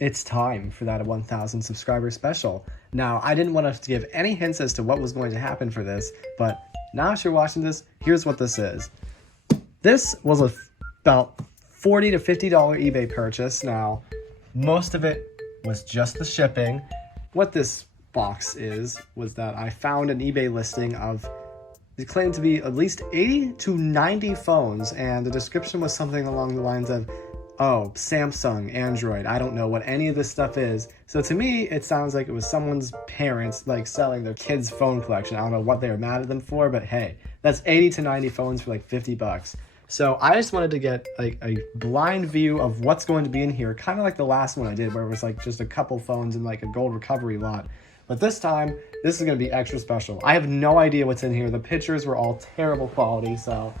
it's time for that 1,000 subscriber special. Now, I didn't want us to give any hints as to what was going to happen for this, but now if you're watching this, here's what this is. This was about $40 to $50 eBay purchase. Now, most of it was just the shipping. What this box was that I found an eBay listing of, it claimed to be at least 80 to 90 phones, and the description was something along the lines of, oh, Samsung, Android, I don't know what any of this stuff is. So to me, it sounds like it was someone's parents like selling their kids' phone collection. I don't know what they were mad at them for, but hey, that's 80 to 90 phones for like 50 bucks. So I just wanted to get like a blind view of what's going to be in here, kind of like the last one I did where it was like just a couple phones in like a gold recovery lot. But this time, this is going to be extra special. I have no idea what's in here. The pictures were all terrible quality, so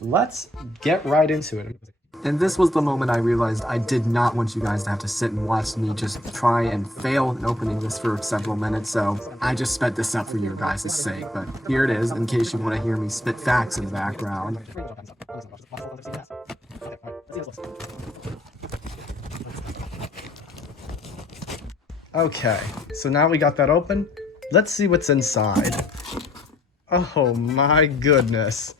let's get right into it. And this was the moment I realized I did not want you guys to have to sit and watch me just try and fail in opening this for several minutes, so I just sped this up for your guys' sake. But here it is, in case you want to hear me spit facts in the background. Okay, so now we got that open. Let's see what's inside. Oh my goodness.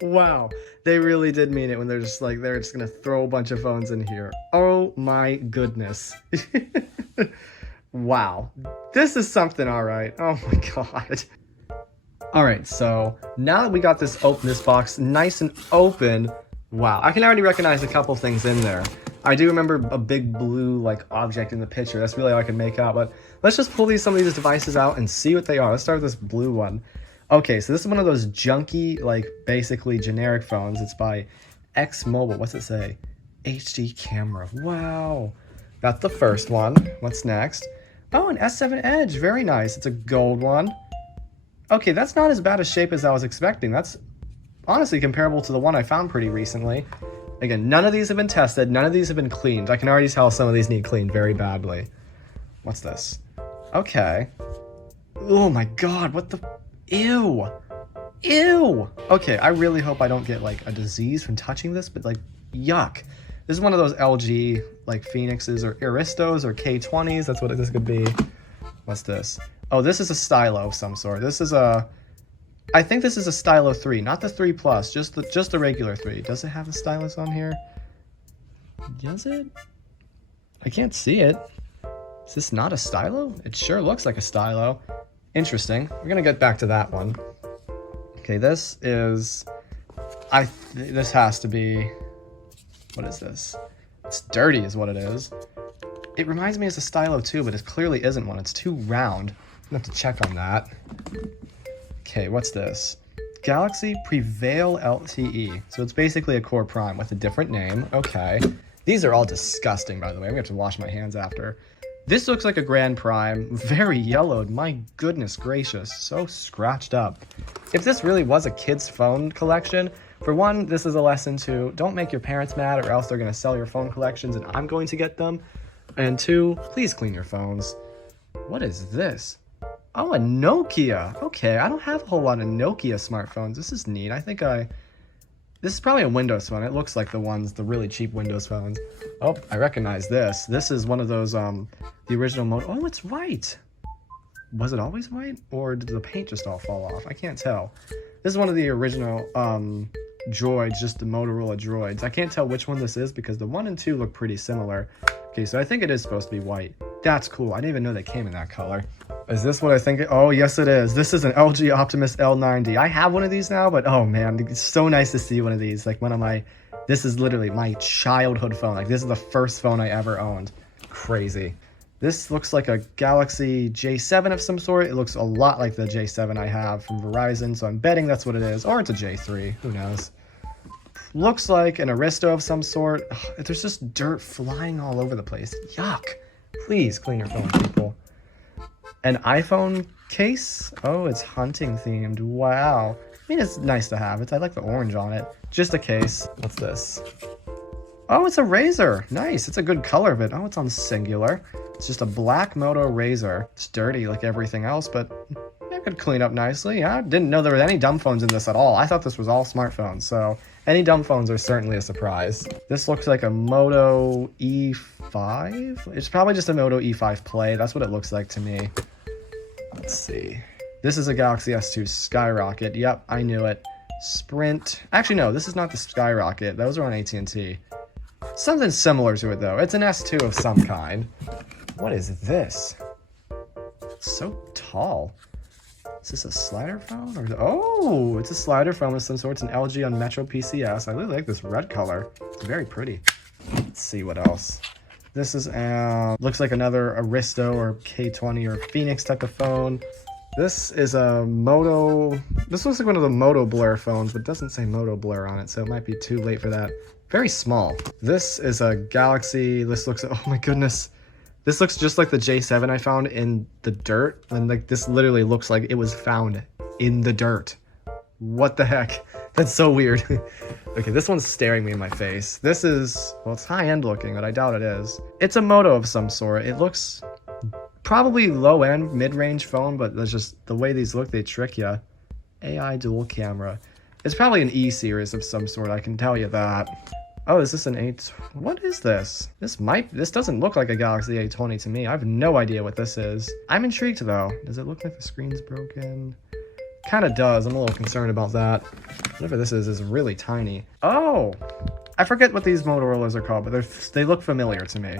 Wow, they really did mean it when they're just gonna throw a bunch of phones in here. Oh my goodness. Wow, this is something, all right. Oh my god. All right, so now that we got this box nice and open, wow, I can already recognize a couple things in there. I do remember a big blue like object in the picture. That's really all I can make out, but let's just pull some of these devices out and see what they are. Let's start with this blue one. Okay, so this is one of those junky, like basically generic phones. It's by X Mobile. What's it say? HD camera. Wow. That's the first one. What's next? Oh, an S7 Edge. Very nice. It's a gold one. Okay, that's not as bad a shape as I was expecting. That's honestly comparable to the one I found pretty recently. Again, none of these have been tested. None of these have been cleaned. I can already tell some of these need cleaned very badly. What's this? Okay. Oh my god, what the... Ew. Ew. Okay, I really hope I don't get like a disease from touching this, but like, yuck. This is one of those LG like Phoenixes or Aristos or K20s. That's what this could be. What's this? Oh, this is a stylo of some sort. This is a... I think this is a Stylo 3, not the 3 Plus, just the regular 3. Does it have a stylus on here? Does it? I can't see it. Is this not a stylo? It sure looks like a stylo. Interesting. We're gonna get back to that one. Okay, this is... this has to be... What is this? It's dirty is what it is. It reminds me of a stylo too, but it clearly isn't one. It's too round. I'm gonna have to check on that. Okay, what's this? Galaxy Prevail LTE. So it's basically a Core Prime with a different name. Okay. These are all disgusting, by the way. I'm gonna have to wash my hands after. This looks like a Grand Prime. Very yellowed. My goodness gracious. So scratched up. If this really was a kid's phone collection, for one, this is a lesson to don't make your parents mad or else they're gonna sell your phone collections and I'm going to get them. And two, please clean your phones. What is this? Oh, a Nokia. Okay, I don't have a whole lot of Nokia smartphones. This is neat. This is probably a Windows phone. It looks like the really cheap Windows phones. Oh, I recognize this. This is one of those, the original mode. Oh, it's white. Was it always white? Or did the paint just all fall off? I can't tell. This is one of the original, droids, just the Motorola droids. I can't tell which one this is because the 1 and 2 look pretty similar. Okay, so I think it is supposed to be white. That's cool. I didn't even know they came in that color. Is this what I think? Oh, yes, it is. This is an LG Optimus L90. I have one of these now, but oh man, it's so nice to see one of these. Like this is literally my childhood phone. Like this is the first phone I ever owned. Crazy. This looks like a Galaxy J7 of some sort. It looks a lot like the J7 I have from Verizon, so I'm betting that's what it is. Or it's a J3. Who knows? Looks like an Aristo of some sort. Ugh, there's just dirt flying all over the place. Yuck. Please clean your phone, people. An iPhone case? Oh, it's hunting themed. Wow. I mean, it's nice to have it. I like the orange on it. Just a case. What's this? Oh, it's a Razr. Nice. It's a good color of it. Oh, it's on singular. It's just a black Moto Razr. It's dirty like everything else, but that could clean up nicely. Yeah, I didn't know there were any dumb phones in this at all. I thought this was all smartphones, so any dumb phones are certainly a surprise. This looks like a Moto E5. It's probably just a Moto E5 Play. That's what it looks like to me. Let's see. This is a Galaxy S2 Skyrocket. Yep, I knew it. Sprint. Actually, no, this is not the Skyrocket. Those are on AT&T. Something similar to it, though. It's an S2 of some kind. What is this? It's so tall. Is this a slider phone? Oh, it's a slider phone of some sort. It's an LG on Metro PCS. I really like this red color. It's very pretty. Let's see what else. This is looks like another Aristo or K20 or Phoenix type of phone. This is a Moto. This looks like one of the Moto Blur phones, but it doesn't say Moto Blur on it, so it might be too late for that. Very small. This is a Galaxy. This looks, oh my goodness. This looks just like the J7 I found in the dirt. And like this literally looks like it was found in the dirt. What the heck? That's so weird. Okay, this one's staring me in my face. This is, well, it's high-end looking, but I doubt it is. It's a Moto of some sort. It looks probably low-end, mid-range phone, but that's just the way these look, they trick you. AI dual camera. It's probably an E series of some sort, I can tell you that. Oh, is this an 8? What is this? This doesn't look like a Galaxy A20 to me. I have no idea what this is. I'm intrigued though. Does it look like the screen's broken? Kind of does. I'm a little concerned about that. Whatever this is really tiny. Oh, I forget what these Motorola's are called, but they look familiar to me.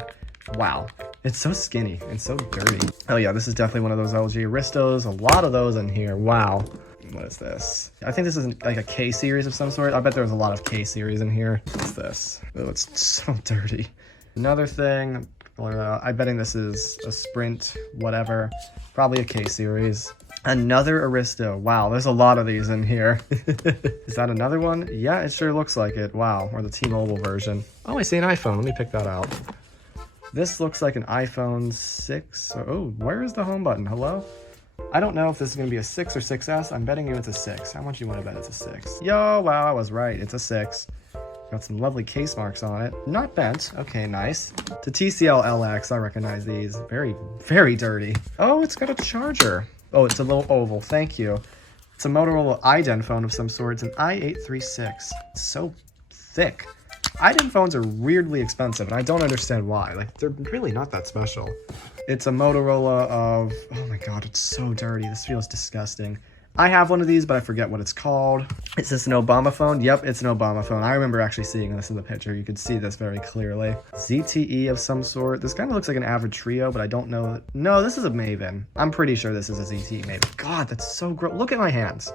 Wow. It's so skinny and so dirty. Oh yeah, this is definitely one of those LG Aristos. A lot of those in here. Wow. What is this? I think this is like a K series of some sort. I bet there's a lot of K series in here. What's this? Oh, it's so dirty. Another thing, I'm betting this is a Sprint, whatever. Probably a K series. Another Aristo. Wow, there's a lot of these in here. Is that another one? Yeah, it sure looks like it. Wow, or the T-Mobile version. Oh, I see an iPhone. Let me pick that out. This looks like an iPhone 6. Oh, where is the home button? Hello? I don't know if this is going to be a 6 or 6S. I'm betting you it's a 6. How much you want to bet it's a 6? Yo, wow, I was right. It's a 6. Got some lovely case marks on it. Not bent. Okay, nice. The TCL LX, I recognize these. Very, very dirty. Oh, it's got a charger. Oh, it's a little oval. Thank you. It's a Motorola iDen phone of some sort. It's an i836. It's so thick. iDen phones are weirdly expensive, and I don't understand why. Like, they're really not that special. It's a Motorola of, oh my god, it's so dirty. This feels disgusting. I have one of these, but I forget what it's called. Is this an Obama phone? Yep, it's an Obama phone. I remember actually seeing this in the picture. You could see this very clearly. ZTE of some sort. This kind of looks like an Avid Trio, but I don't know. No, this is a Maven. I'm pretty sure this is a ZTE Maven. God, that's so gross. Look at my hands.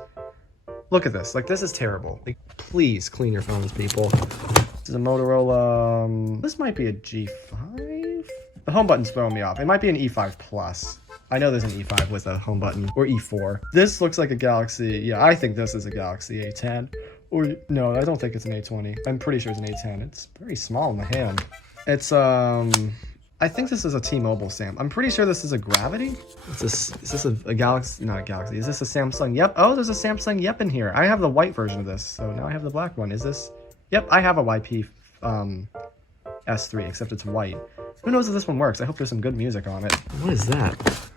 Look at this. Like, this is terrible. Like, please clean your phones, people. This is a Motorola. This might be a G5? The home button's throwing me off. It might be an E5 Plus. I know there's an E5 with a home button, or E4. This looks like a Galaxy. Yeah, I think this is a Galaxy A10. Or, no, I don't think it's an A20. I'm pretty sure it's an A10. It's very small in the hand. It's, I think this is a T-Mobile Sam. I'm pretty sure this is a Gravity. Is this a Galaxy? Not a Galaxy. Is this a Samsung Yep? Oh, there's a Samsung Yep in here. I have the white version of this, so now I have the black one. Is this? Yep, I have a YP S3, except it's white. Who knows if this one works? I hope there's some good music on it. What is that?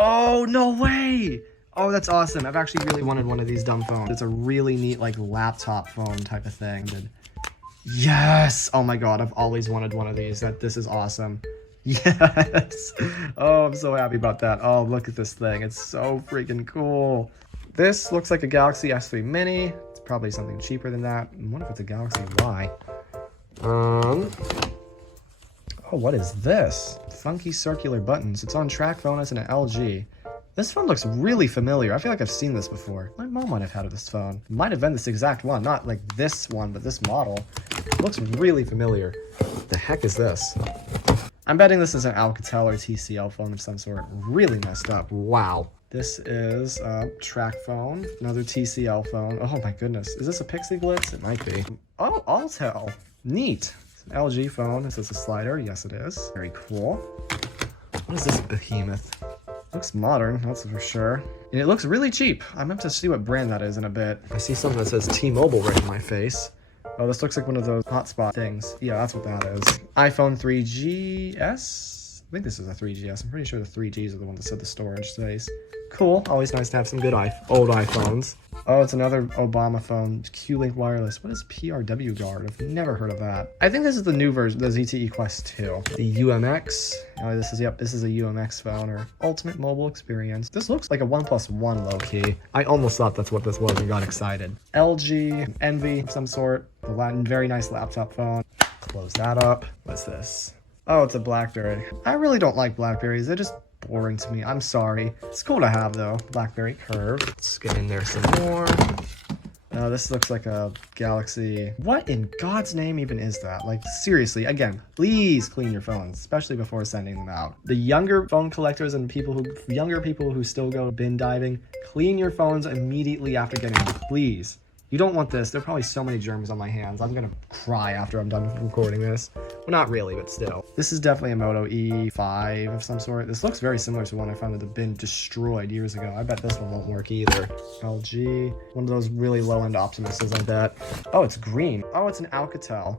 Oh, no way! Oh, that's awesome. I've actually really wanted one of these dumb phones. It's a really neat, like, laptop phone type of thing. Yes! Oh my god, I've always wanted one of these. This is awesome. Yes! Oh, I'm so happy about that. Oh, look at this thing. It's so freaking cool. This looks like a Galaxy S3 Mini. It's probably something cheaper than that. I wonder if it's a Galaxy Y. Oh, what is this? Funky circular buttons. It's on TracFone. It's an LG. This phone looks really familiar. I feel like I've seen this before. My mom might have had this phone. It might have been this exact one. Not like this one, but this model. It looks really familiar. What the heck is this? I'm betting this is an Alcatel or TCL phone of some sort. Really messed up. Wow. This is a TracFone. Another TCL phone. Oh my goodness. Is this a Pixie Glitz? It might be. Oh, Altel. Neat. LG phone. Is this a slider? Yes, it is. Very cool. What is this behemoth? Looks modern, that's for sure. And it looks really cheap. I'm up to see what brand that is in a bit. I see something that says T-Mobile right in my face. Oh, this looks like one of those hotspot things. Yeah, that's what that is. iPhone 3GS? I think this is a 3GS. I'm pretty sure the 3Gs are the ones that set the storage space. Cool. Always nice to have some good old iPhones. Oh, it's another Obama phone. Q-Link Wireless. What is PRW Guard? I've never heard of that. I think this is the new version, the ZTE Quest 2. The UMX. Oh, this is a UMX phone, or Ultimate Mobile Experience. This looks like a OnePlus One low-key. I almost thought that's what this was and got excited. LG, Envy of some sort. The Latin, very nice laptop phone. Close that up. What's this? Oh, it's a BlackBerry. I really don't like BlackBerries. They're just boring to me. I'm sorry. It's cool to have though. BlackBerry Curve. Let's get in there some more. This looks like a Galaxy. What in God's name even is that? Like, seriously, again, please clean your phones, especially before sending them out. The younger phone collectors and younger people who still go bin diving, clean your phones immediately after getting them, please. You don't want this. There are probably so many germs on my hands. I'm gonna cry after I'm done recording this. Well, not really, but still. This is definitely a Moto E5 of some sort. This looks very similar to one I found that had been destroyed years ago. I bet this one won't work either. LG, one of those really low-end Optimuses, I bet. Oh, it's green. Oh, it's an Alcatel.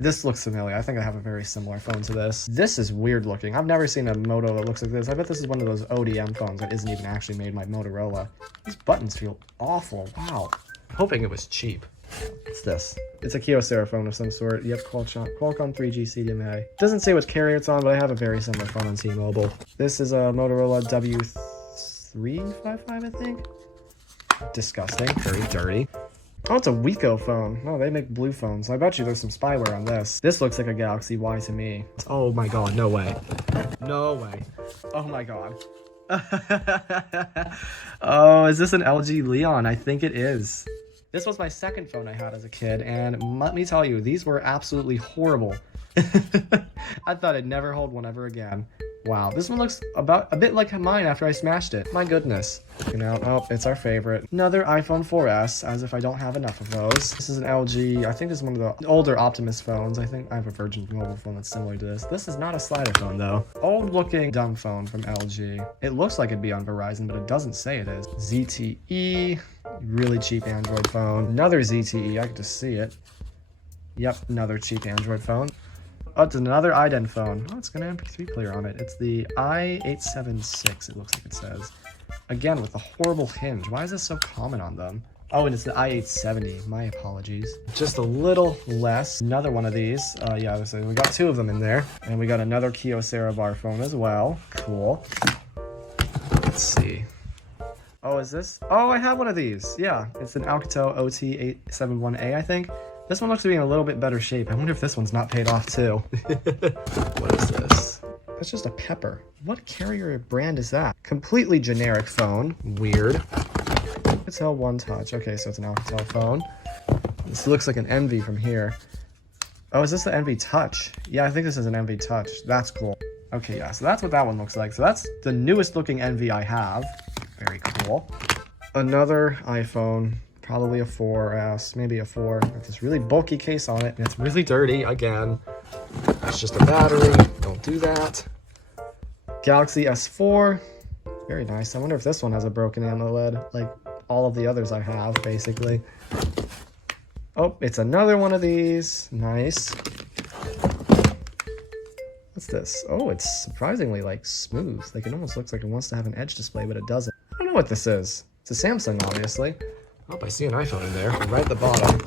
This looks familiar. I think I have a very similar phone to this. This is weird looking. I've never seen a Moto that looks like this. I bet this is one of those ODM phones that isn't even actually made by Motorola. These buttons feel awful. Wow. Hoping it was cheap. What's this? It's a Kyocera phone of some sort. Yep, Qualcomm 3G CDMA. Doesn't say what carrier it's on, but I have a very similar phone on T-Mobile. This is a Motorola W355, I think. Disgusting. Very dirty. Oh, it's a Wiko phone. Oh, they make blue phones. I bet you there's some spyware on this. This looks like a Galaxy Y to me. Oh my god, no way. No way. Oh my god. Oh, is this an LG Leon? I think it is. This was my second phone I had as a kid, and let me tell you, these were absolutely horrible. I thought I'd never hold one ever again. Wow, this one looks a bit like mine after I smashed it. My goodness. You know, oh, it's our favorite. Another iPhone 4S, as if I don't have enough of those. This is an LG, I think this is one of the older Optimus phones. I think I have a Virgin Mobile phone that's similar to this. This is not a slider phone though. Old looking dumb phone from LG. It looks like it'd be on Verizon, but it doesn't say it is. ZTE, really cheap Android phone. Another ZTE, I can just see it. Yep, another cheap Android phone. Oh, it's another iDen phone. Oh, it's got an MP3 player on it. It's the i876, it looks like it says. Again, with a horrible hinge. Why is this so common on them? Oh, and it's the i870. My apologies. Just a little less. Another one of these. Yeah, we got two of them in there. And we got another Kyocera bar phone as well. Cool. Let's see. Oh, is this? Oh, I have one of these. Yeah, it's an Alcatel OT871A, I think. This one looks to be in a little bit better shape. I wonder if this one's not paid off too. What is this? That's just a Pepper. What carrier brand is that? Completely generic phone. Weird. Alcatel One Touch. Okay, so it's an Alcatel phone. This looks like an Envy from here. Oh, is this the Envy Touch? Yeah, I think this is an Envy Touch. That's cool. Okay, yeah, so that's what that one looks like. So that's the newest looking Envy I have. Very cool. Another iPhone. Probably a 4S, maybe a 4. It's this really bulky case on it, and it's really dirty, again. It's just a battery, don't do that. Galaxy S4, very nice. I wonder if this one has a broken AMOLED, like all of the others I have, basically. Oh, it's another one of these, nice. What's this? Oh, it's surprisingly, like, smooth. Like, it almost looks like it wants to have an edge display, but it doesn't. I don't know what this is. It's a Samsung, obviously. Oh, I see an iPhone in there, right at the bottom.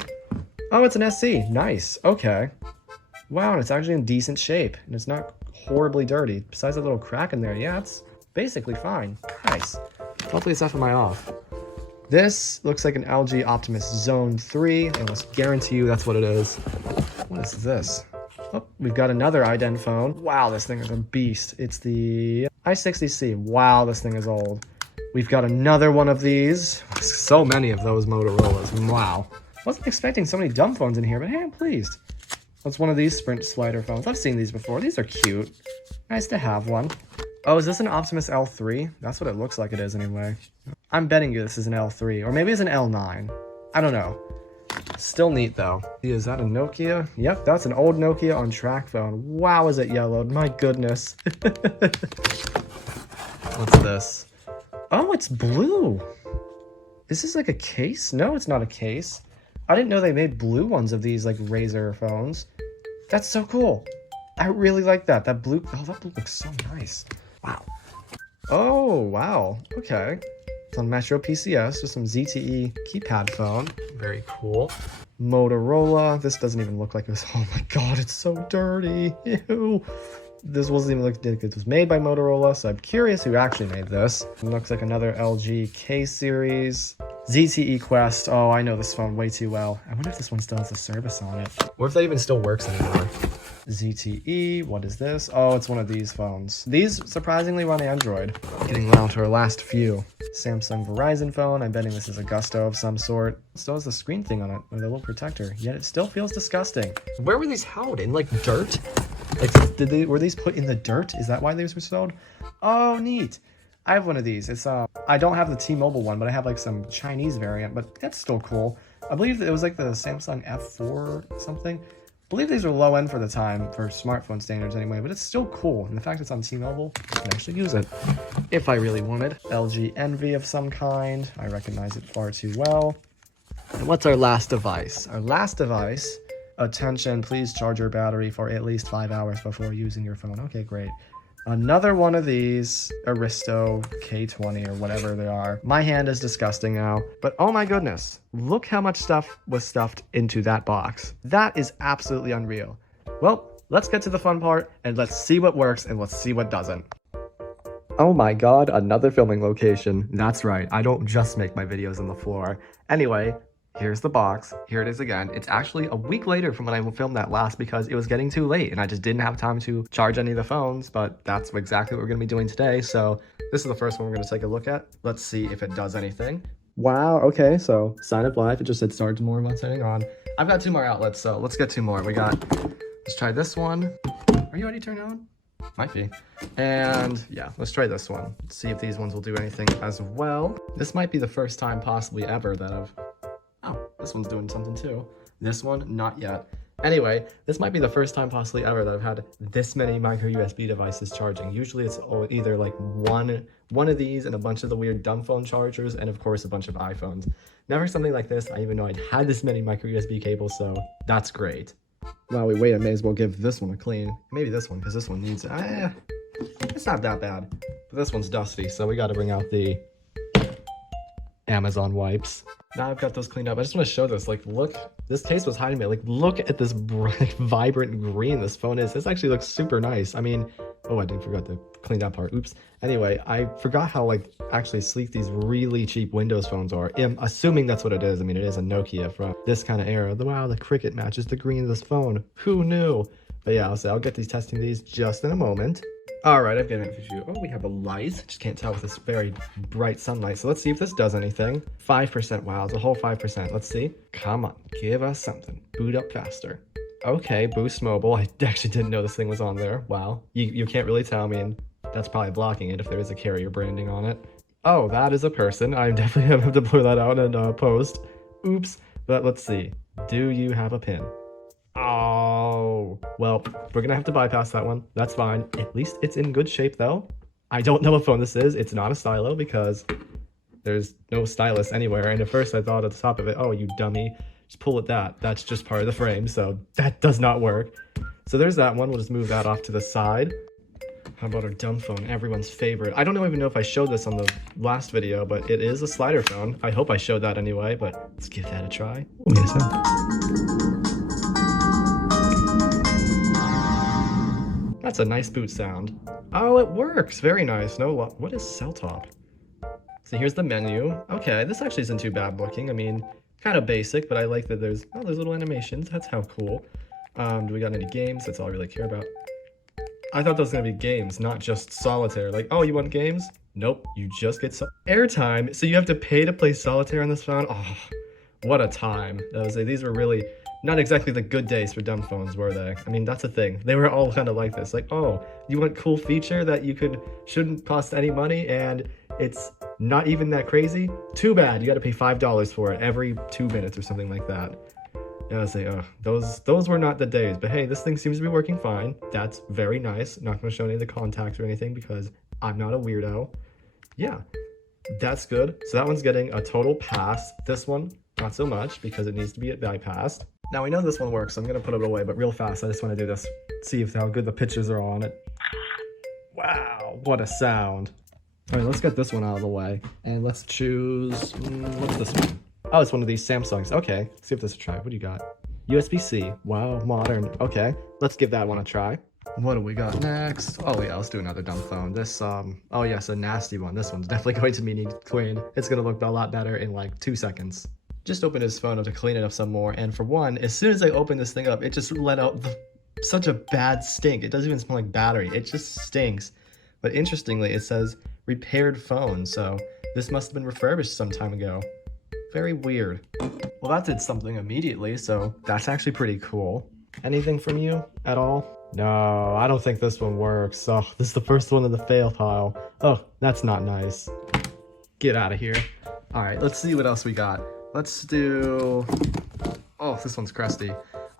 Oh, it's an SE. Nice. Okay. Wow, and it's actually in decent shape, and it's not horribly dirty. Besides a little crack in there, yeah, it's basically fine. Nice. Hopefully it's not from my off. This looks like an LG Optimus Zone 3. I almost guarantee you that's what it is. What is this? Oh, we've got another iDen phone. Wow, this thing is a beast. It's the i60C. Wow, this thing is old. We've got another one of these. So many of those Motorola's. Wow. Wasn't expecting so many dumb phones in here, but hey, I'm pleased. What's one of these Sprint slider phones? I've seen these before. These are cute. Nice to have one. Oh, is this an Optimus L3? That's what it looks like it is anyway. I'm betting you this is an L3, or maybe it's an L9. I don't know. Still neat though. Is that a Nokia? Yep, that's an old Nokia on track phone. Wow, is it yellowed? My goodness. What's this? Oh, it's blue. Is this like a case? No, it's not a case. I didn't know they made blue ones of these like Razer phones. That's so cool. I really like that. That blue, oh, that blue looks so nice. Wow. Oh, wow. Okay. It's on Metro PCS with some ZTE keypad phone. Very cool. Motorola. This doesn't even look like it was. Oh my god, it's so dirty. Ew. This wasn't even look like it was made by Motorola, so I'm curious who actually made this. It looks like another LG K series. ZTE Quest. Oh, I know this phone way too well. I wonder if this one still has a service on it. Or if that even still works anymore. ZTE, what is this? Oh, it's one of these phones. These surprisingly run Android. Getting down to our last few. Samsung Verizon phone. I'm betting this is a Gusto of some sort. It still has the screen thing on it with a little protector, yet it still feels disgusting. Where were these held? In like dirt? Like, were these put in the dirt? Is that why these were sold? Oh, neat. I have one of these. It's I don't have the T-Mobile one, but I have like some Chinese variant, but that's still cool. I believe that it was like the Samsung F4 something. I believe these are low end for the time, for smartphone standards anyway, but it's still cool. And the fact it's on T-Mobile, I can actually use it if I really wanted. LG Envy of some kind. I recognize it far too well. And what's our last device? Our last device, attention, please charge your battery for at least 5 hours before using your phone. Okay, great. Another one of these Aristo K20 or whatever they are. My hand is disgusting now, but oh my goodness, look how much stuff was stuffed into that box. That is absolutely unreal. Well, let's get to the fun part and let's see what works and let's see what doesn't. Oh my god, another filming location. That's right, I don't just make my videos on the floor. Anyway, here's the box. Here it is again. It's actually a week later from when I filmed that last because it was getting too late and I just didn't have time to charge any of the phones, but that's exactly what we're going to be doing today. So this is the first one we're going to take a look at. Let's see if it does anything. Wow, okay, so sign up live. It just said start more on setting on. I've got 2 more outlets, so let's get 2 more. Let's try this one. Are you already turned on? Might be. And yeah, let's try this one. Let's see if these ones will do anything as well. This might be the first time possibly ever that I've... Oh, this one's doing something too. This one, not yet. Anyway, this might be the first time possibly ever that I've had this many micro USB devices charging. Usually it's either like one of these and a bunch of the weird dumb phone chargers and of course a bunch of iPhones. Never something like this. I even know I'd had this many micro USB cables, so that's great. While we wait, I may as well give this one a clean. Maybe this one, because this one needs it. It's not that bad. But this one's dusty, so we gotta bring out the Amazon wipes. Now I've got those cleaned up. I just want to show this. Like, look, this case was hiding me. Like, look at this bright, vibrant green this phone is. This actually looks super nice. I mean, oh, I didn't forget to clean that part. Oops. Anyway, I forgot how, like, actually sleek these really cheap Windows phones are. I'm assuming that's what it is. I mean, it is a Nokia from this kind of era. Wow, the cricket matches the green of this phone. Who knew? But yeah, I'll get these testing these just in a moment. All right, I've given it for you. Oh, we have a light. Just can't tell with this very bright sunlight. So let's see if this does anything. 5%. Wow, it's a whole 5%. Let's see. Come on, give us something. Boot up faster. Okay, Boost Mobile. I actually didn't know this thing was on there. Wow. You can't really tell. I mean, that's probably blocking it if there is a carrier branding on it. Oh, that is a person. I definitely have to blur that out and post. Oops. But let's see. Do you have a pin? Oh, well, we're gonna have to bypass that one. That's fine. At least it's in good shape though. I don't know what phone this is. It's not a stylo because there's no stylus anywhere. And at first I thought at the top of it, oh, you dummy, just pull at that. That's just part of the frame, so that does not work. So there's that one. We'll just move that off to the side. How about our dumb phone, everyone's favorite? I don't even know if I showed this on the last video, but it is a slider phone. I hope I showed that anyway, but let's give that a try. That's a nice boot sound. Oh, it works. Very nice. What is CellTop? So here's the menu. Okay, this actually isn't too bad looking. I mean, kind of basic, but I like that there's little animations. That's how cool. Do we got any games? That's all I really care about. I thought that was gonna be games, not just solitaire. Like, oh, you want games? Nope, you just get airtime. So you have to pay to play solitaire on this phone? Oh, what a time. These were really not exactly the good days for dumb phones, were they? I mean, that's a thing. They were all kind of like this. Like, oh, you want cool feature that shouldn't cost any money and it's not even that crazy? Too bad, you gotta pay $5 for it every 2 minutes or something like that. And I was like, oh, those were not the days. But hey, this thing seems to be working fine. That's very nice. Not gonna show any of the contacts or anything because I'm not a weirdo. Yeah, that's good. So that one's getting a total pass. This one, not so much because it needs to be bypassed. Now we know this one works, so I'm gonna put it away, but real fast, I just wanna do this see if how good the pictures are on it. Wow, what a sound. All right, let's get this one out of the way. And let's choose, what's this one? Oh, it's one of these Samsungs. Okay, let's give this a try. What do you got? USB-C. Wow, modern. Okay, let's give that one a try. What do we got next? Oh yeah, let's do another dumb phone. This, oh yes, a nasty one. This one's definitely going to need clean. It's gonna look a lot better in like 2 seconds. Just opened his phone up to clean it up some more, and for one, as soon as I opened this thing up, it just let out such a bad stink. It doesn't even smell like battery. It just stinks. But interestingly, it says repaired phone, so this must have been refurbished some time ago. Very weird. Well, that did something immediately, so that's actually pretty cool. Anything from you at all? No, I don't think this one works. Oh, this is the first one in the fail pile. Oh, that's not nice. Get out of here. All right, let's see what else we got. Let's do... Oh, this one's crusty.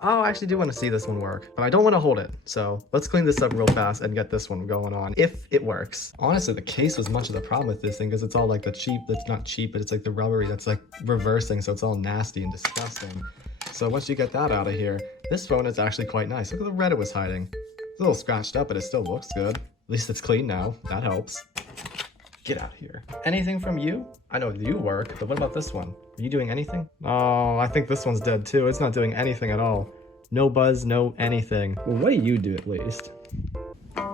Oh, I actually do want to see this one work, but I don't want to hold it. So let's clean this up real fast and get this one going on, if it works. Honestly, the case was much of the problem with this thing because it's all like the cheap, that's not cheap, but it's like the rubbery that's like reversing, so it's all nasty and disgusting. So once you get that out of here, this phone is actually quite nice. Look at the red it was hiding. It's a little scratched up, but it still looks good. At least it's clean now. That helps. Get out of here. Anything from you? I know you work, but what about this one? Are you doing anything? Oh, I think this one's dead too. It's not doing anything at all. No buzz, no anything. Well, what do you do at least? I've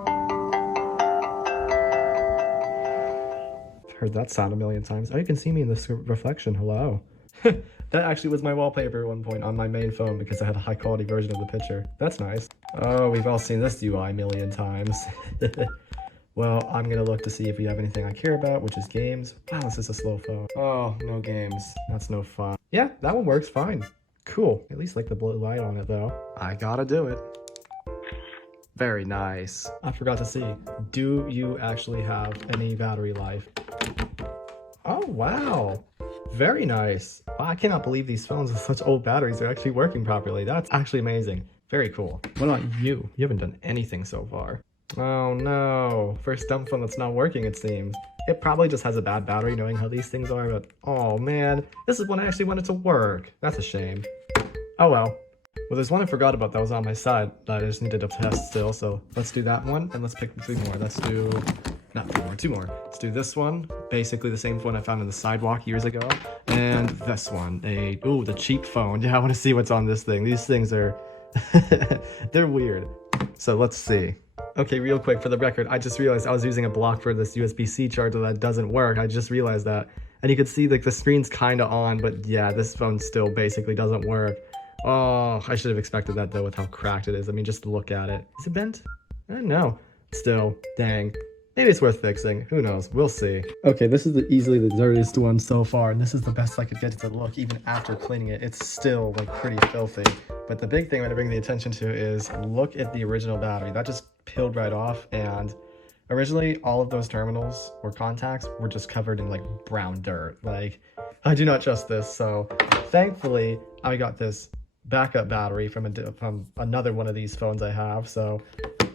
heard that sound a million times. Oh, you can see me in this reflection. Hello. That actually was my wallpaper at one point on my main phone because I had a high quality version of the picture. That's nice. Oh, we've all seen this UI a million times. Well, I'm gonna look to see if we have anything I care about, which is games. Wow, this is a slow phone. Oh, no games. That's no fun. Yeah, that one works fine. Cool. At least like the blue light on it though. I gotta do it. Very nice. I forgot to see. Do you actually have any battery life? Oh, wow. Very nice. Wow, I cannot believe these phones with such old batteries are actually working properly. That's actually amazing. Very cool. What about you? You haven't done anything so far. Oh no. First dumb phone that's not working, it seems. It probably just has a bad battery knowing how these things are, but oh man. This is when I actually wanted to work. That's a shame. Oh well. Well, there's one I forgot about that was on my side that I just needed to test still, so let's do that one, and let's pick 3 more. Let's do... not 3 more, 2 more. Let's do this one, basically the same one I found in the sidewalk years ago, and this one, ooh, the cheap phone. Yeah, I want to see what's on this thing. These things are... they're weird. So let's see. Okay, real quick, for the record, I just realized I was using a block for this USB-C charger that doesn't work. I just realized that. And you can see like the screen's kind of on, but yeah, this phone still basically doesn't work. Oh, I should have expected that though with how cracked it is. I mean, just look at it. Is it bent? I don't know. Still, dang. Maybe it's worth fixing. Who knows? We'll see. Okay, this is easily the dirtiest one so far, and this is the best I could get it to look. Even after cleaning it, it's still like pretty filthy. But the big thing I'm gonna bring the attention to is look at the original battery. That just peeled right off, and originally all of those terminals or contacts were just covered in like brown dirt. Like, I do not trust this. So thankfully, I got this backup battery from another one of these phones I have. So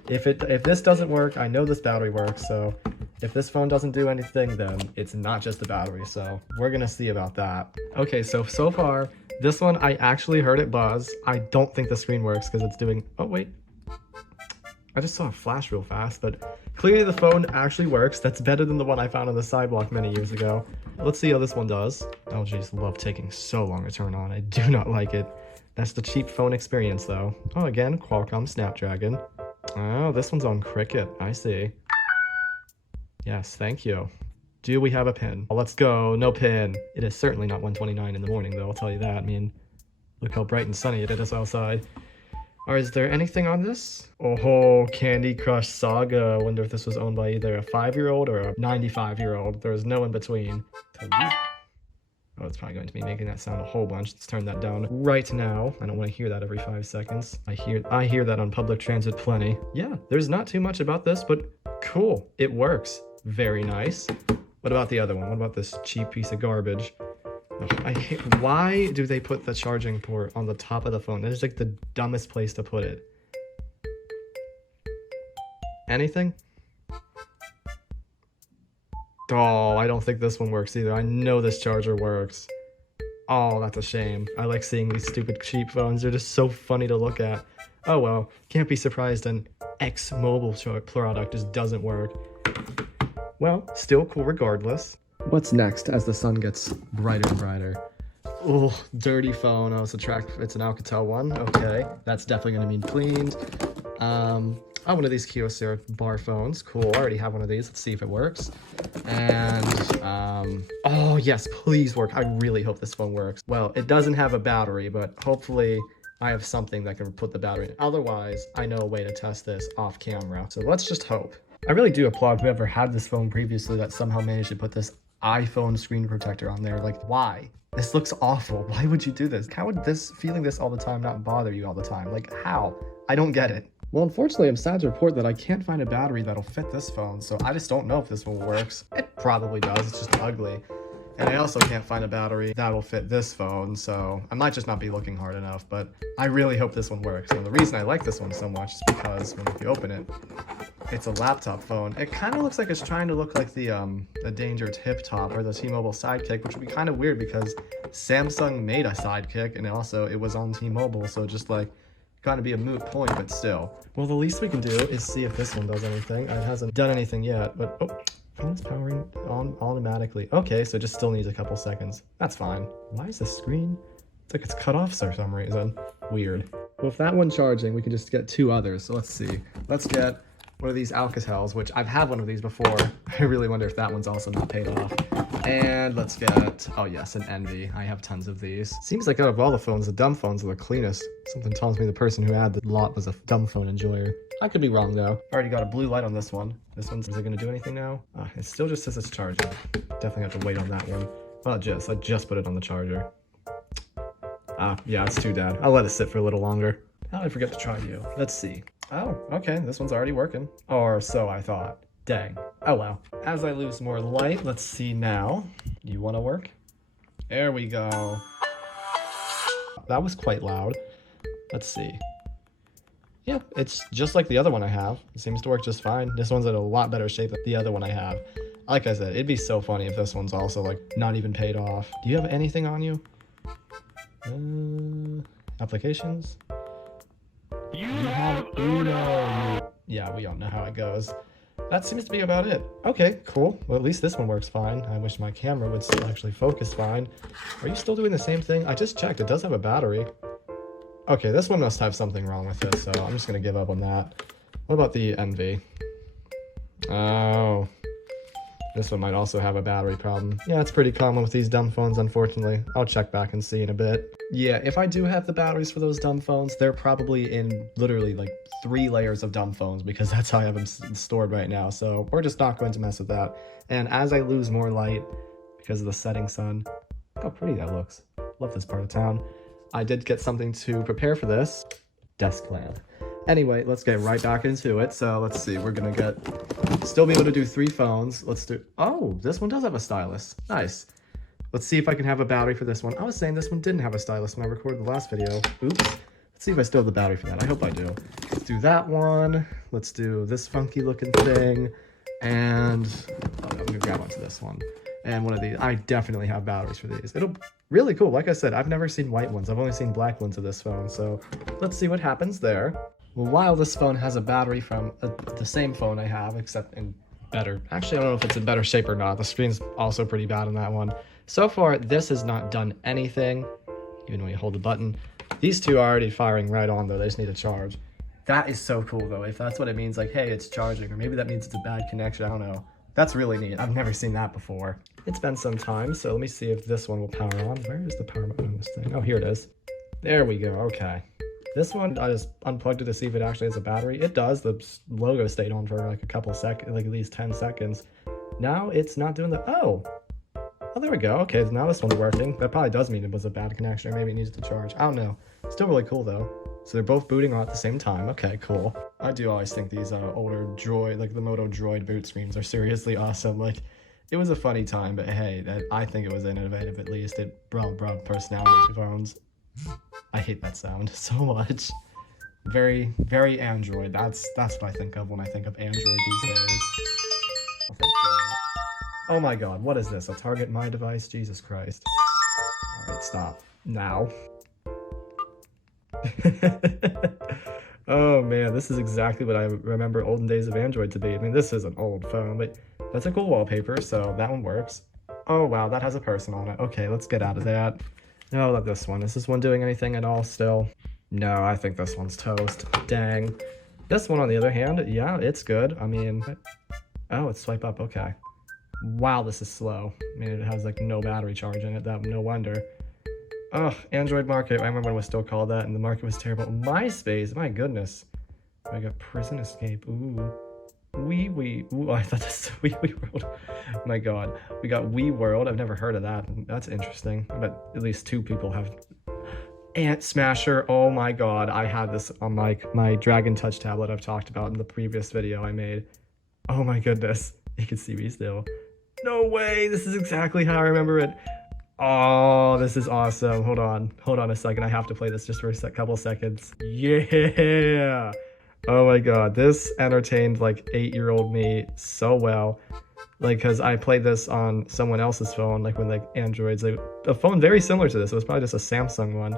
if this doesn't work, I know this battery works. So if this phone doesn't do anything, then it's not just the battery. So we're gonna see about that. Okay, so far this one I actually heard it buzz. I don't think the screen works because it's doing, oh wait, I just saw a flash real fast, but clearly the phone actually works. That's better than the one I found on the sidewalk many years ago. Let's see how this one does. LGs love taking so long to turn on. I do not like it. That's the cheap phone experience though. Oh, again, Qualcomm Snapdragon. Oh, this one's on Cricket. I see. Yes, thank you. Do we have a pin? Oh, let's go. No pin. It is certainly not 1:29 in the morning though, I'll tell you that. I mean, look how bright and sunny it is outside. Or is there anything on this? Oh, Candy Crush Saga. I wonder if this was owned by either a 5-year-old or a 95-year-old. There was no in between. Oh, it's probably going to be making that sound a whole bunch. Let's turn that down right now. I don't want to hear that every 5 seconds. I hear that on public transit plenty. Yeah, there's not too much about this, but cool. It works. Very nice. What about the other one? What about this cheap piece of garbage? Ugh, why do they put the charging port on the top of the phone? That is like the dumbest place to put it. Anything? Oh, I don't think this one works either. I know this charger works. Oh, that's a shame. I like seeing these stupid cheap phones. They're just so funny to look at. Oh well, can't be surprised an X-Mobile product just doesn't work. Well, still cool regardless. What's next as the sun gets brighter and brighter? Oh, dirty phone. Oh, it's an Alcatel one. Okay, that's definitely gonna need cleaned. Oh, one of these Kyocera bar phones. Cool, I already have one of these. Let's see if it works. And, oh yes, please work. I really hope this phone works. Well, it doesn't have a battery, but hopefully I have something that can put the battery in. Otherwise, I know a way to test this off camera. So let's just hope. I really do applaud whoever had this phone previously that somehow managed to put this iPhone screen protector on there. Like, why? This looks awful. Why would you do this? How would feeling this all the time not bother you all the time? Like, how? I don't get it. Well, unfortunately, I'm sad to report that I can't find a battery that'll fit this phone, so I just don't know if this one works. It probably does, it's just ugly. And I also can't find a battery that'll fit this phone, so I might just not be looking hard enough, but I really hope this one works. And the reason I like this one so much is because if you open it, it's a laptop phone. It kind of looks like it's trying to look like the Danger Tip Top or the T-Mobile Sidekick, which would be kind of weird because Samsung made a Sidekick and also it was on T-Mobile, so just like, kind of be a moot point, but still. Well, the least we can do is see if this one does anything. It hasn't done anything yet, but oh, phone's powering on automatically. Okay, so it just still needs a couple seconds. That's fine. Why is the screen? It's like it's cut off for some reason. Weird. Well, if that one's charging, we can just get two others. So let's see. Let's get one of these Alcatels, which I've had one of these before. I really wonder if that one's also not paid off. And let's get, oh yes, an Envy. I have tons of these. Seems like out of all the phones, the dumb phones are the cleanest. Something tells me the person who had the lot was a dumb phone enjoyer. I could be wrong though. Already got a blue light on this one. This one's, is it gonna do anything now? It still just says it's charging. Definitely have to wait on that one. Well, I just put it on the charger. Yeah, it's too dead. I'll let it sit for a little longer. How did I forget to try you? Let's see. Oh, okay, this one's already working. Or so I thought. Dang. Oh well. As I lose more light, let's see now. You want to work? There we go. That was quite loud. Let's see. Yeah, it's just like the other one I have. It seems to work just fine. This one's in a lot better shape than the other one I have. Like I said, it'd be so funny if this one's also like not even paid off. Do you have anything on you? Applications? You have Uno. Yeah, we all know how it goes. That seems to be about it. Okay, cool. Well, at least this one works fine. I wish my camera would still actually focus fine. Are you still doing the same thing? I just checked. It does have a battery. Okay, this one must have something wrong with it, so I'm just going to give up on that. What about the Envy? Oh. This one might also have a battery problem. Yeah, it's pretty common with these dumb phones, unfortunately. I'll check back and see in a bit. Yeah, if I do have the batteries for those dumb phones, they're probably in literally like 3 layers of dumb phones because that's how I have them stored right now. So we're just not going to mess with that. And as I lose more light because of the setting sun, look how pretty that looks. Love this part of town. I did get something to prepare for this. Desk lamp. Anyway, let's get right back into it. So let's see, we're gonna still be able to do 3 phones. Let's do, oh, this one does have a stylus. Nice. Let's see if I can have a battery for this one. I was saying this one didn't have a stylus when I recorded the last video. Oops. Let's see if I still have the battery for that. I hope I do. Let's do that one. Let's do this funky looking thing. And I'm gonna grab onto this one. And one of these. I definitely have batteries for these. It'll really cool. Like I said, I've never seen white ones. I've only seen black ones of this phone. So let's see what happens there. Well, while this phone has a battery from the same phone I have, except in better. Actually, I don't know if it's in better shape or not. The screen's also pretty bad on that one. So far, this has not done anything, even when you hold the button. These two are already firing right on, though. They just need to charge. That is so cool, though. If that's what it means, like, hey, it's charging, or maybe that means it's a bad connection. I don't know. That's really neat. I've never seen that before. It's been some time, so let me see if this one will power on. Where is the power button on this thing? Oh, here it is. There we go. Okay. This one, I just unplugged it to see if it actually has a battery. It does. The logo stayed on for like a couple seconds, like at least 10 seconds. Now it's not doing the, oh, there we go. Okay, now this one's working. That probably does mean it was a bad connection, or maybe it needs to charge. I don't know. Still really cool though. So they're both booting on at the same time. Okay, cool. I do always think these older Droid, like the Moto Droid boot screens are seriously awesome. Like, it was a funny time, but hey, I think it was innovative at least. It brought personality to phones. I hate that sound so much. Very, very Android. That's what I think of when I think of Android these days. Oh my god, what is this? A Target My device? Jesus Christ. Alright, stop. Now. Oh man, this is exactly what I remember olden days of Android to be. I mean, this is an old phone, but that's a cool wallpaper, so that one works. Oh wow, that has a person on it. Okay, let's get out of that. No, not this one. Is this one doing anything at all still? No, I think this one's toast. Dang. This one, on the other hand, yeah, it's good. I mean, oh, it's swipe up. Okay. Wow, this is slow. I mean, it has like no battery charge in it. That no wonder. Ugh, Android market. I remember when it was still called that, and the market was terrible. MySpace, my goodness. I got Prison Escape. Ooh. Ooh, I thought that's Wee World. My god. We got Wii World. I've never heard of that. That's interesting. I bet at least 2 people have. Ant Smasher. Oh my god. I had this on my Dragon Touch tablet I've talked about in the previous video I made. Oh my goodness. You can see me still. No way. This is exactly how I remember it. Oh, this is awesome. Hold on a second. I have to play this just for a couple seconds. Yeah. Oh my god, this entertained like 8-year-old me so well. Like, cause I played this on someone else's phone, like when like Androids, like a phone very similar to this. It was probably just a Samsung one.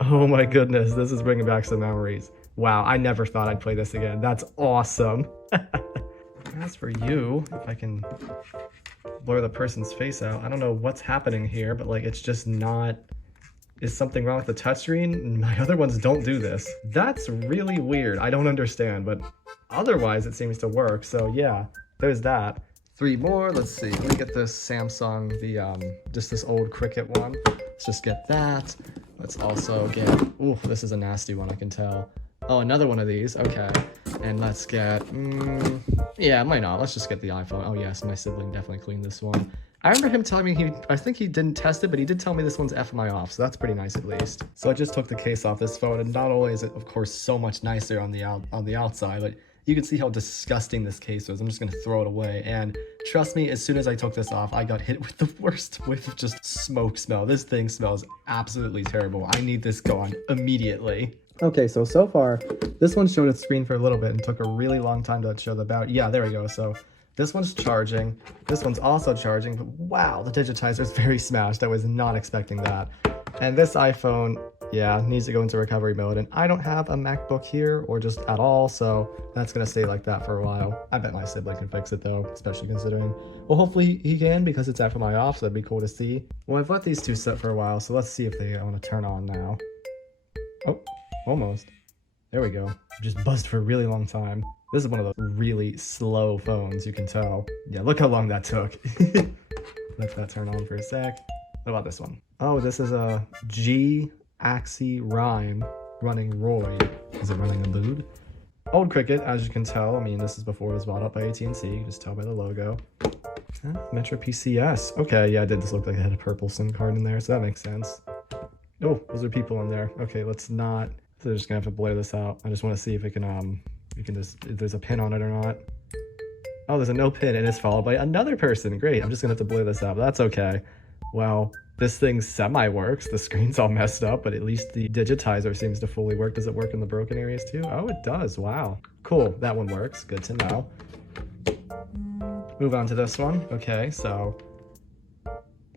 Oh my goodness, this is bringing back some memories. Wow, I never thought I'd play this again. That's awesome. As for you, if I can blur the person's face out, I don't know what's happening here, but like it's just not. Is something wrong with the touchscreen? My other ones don't do this. That's really weird. I don't understand, but otherwise it seems to work. So yeah, there's that. 3 more. Let's see. Let me get this Samsung, just this old Cricket one. Let's just get that. Let's also get. Ooh, this is a nasty one. I can tell. Oh, another one of these. Okay. And let's get. Yeah, might not. Let's just get the iPhone. Oh yes, my sibling definitely cleaned this one. I remember him telling me I think he didn't test it, but he did tell me this one's FMI off, so that's pretty nice at least. So I just took the case off this phone, and not only is it, of course, so much nicer on the outside, but you can see how disgusting this case was. I'm just gonna throw it away, and trust me, as soon as I took this off, I got hit with the worst whiff of just smoke smell. This thing smells absolutely terrible. I need this gone immediately. Okay, so far, this one showed its screen for a little bit and took a really long time to show the battery. Yeah, there we go. So this one's charging. This one's also charging, but wow, the digitizer is very smashed. I was not expecting that. And this iPhone, yeah, needs to go into recovery mode. And I don't have a MacBook here or just at all, so that's gonna stay like that for a while. I bet my sibling can fix it though, especially considering, well, hopefully he can because it's FMI off, so that'd be cool to see. Well, I've let these two sit for a while, so let's see if they want to turn on now. Oh, almost. There we go. Just buzzed for a really long time. This is one of those really slow phones, you can tell. Yeah, look how long that took. Let that turn on for a sec. What about this one? Oh, this is a G-Axie Rhyme running Roy. Is it running a lewd? Old Cricket, as you can tell. I mean, this is before it was bought up by AT&T. You can just tell by the logo. Metro PCS. Okay, yeah, it did just look like it had a purple SIM card in there, so that makes sense. Oh, those are people in there. Okay, let's not. So they're just gonna have to blur this out. I just want to see if it can, you can just, if there's a pin on it or not. Oh, there's a no pin and it's followed by another person. Great, I'm just gonna have to blur this out, but that's okay. Well, this thing semi-works. The screen's all messed up, but at least the digitizer seems to fully work. Does it work in the broken areas too? Oh, it does, wow. Cool, that one works, good to know. Move on to this one. Okay, so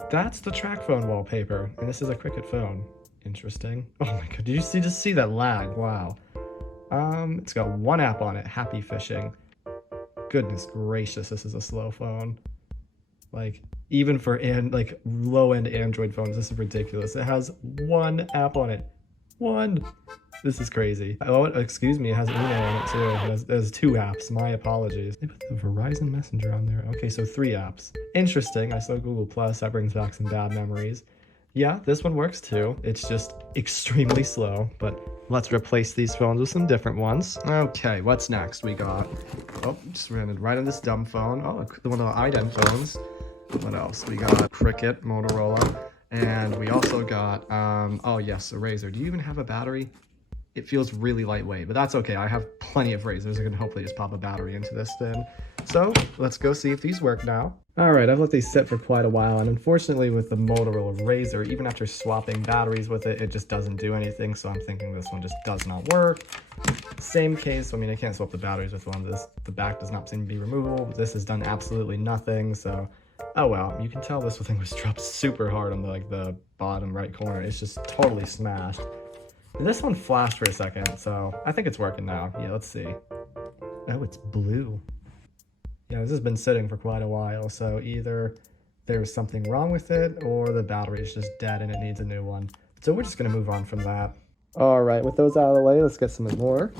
that's the TrackPhone wallpaper, and this is a Cricket phone. Interesting. Oh my god, did you just see that lag? Wow. It's got one app on it, Happy Fishing. Goodness gracious, this is a slow phone. Like, even for like low-end Android phones, this is ridiculous. It has one app on it. One. This is crazy. Oh, excuse me, it has email on it too. It has 2 apps. My apologies. They put the Verizon Messenger on there. Okay, so 3 apps. Interesting. I saw Google Plus. That brings back some bad memories. Yeah, this one works too. It's just extremely slow, but let's replace these phones with some different ones. Okay, what's next? We got, oh, just ran right on this dumb phone. Oh, one of the iDen phones. What else? We got Cricket, Motorola, and we also got, oh yes, a Razer. Do you even have a battery? It feels really lightweight, but that's okay. I have plenty of Razers. I can hopefully just pop a battery into this then. So let's go see if these work now. All right, I've let these sit for quite a while, and unfortunately with the Motorola Razr, even after swapping batteries with it, it just doesn't do anything, so I'm thinking this one just does not work. Same case, I mean, I can't swap the batteries with one. The back does not seem to be removable. This has done absolutely nothing, so oh well. You can tell this thing was dropped super hard on the bottom right corner. It's just totally smashed. This one flashed for a second, so I think it's working now. Yeah, let's see. Oh, it's blue. Yeah, this has been sitting for quite a while, so either there's something wrong with it or the battery is just dead and it needs a new one. So we're just gonna move on from that. All right, with those out of the way, let's get some more.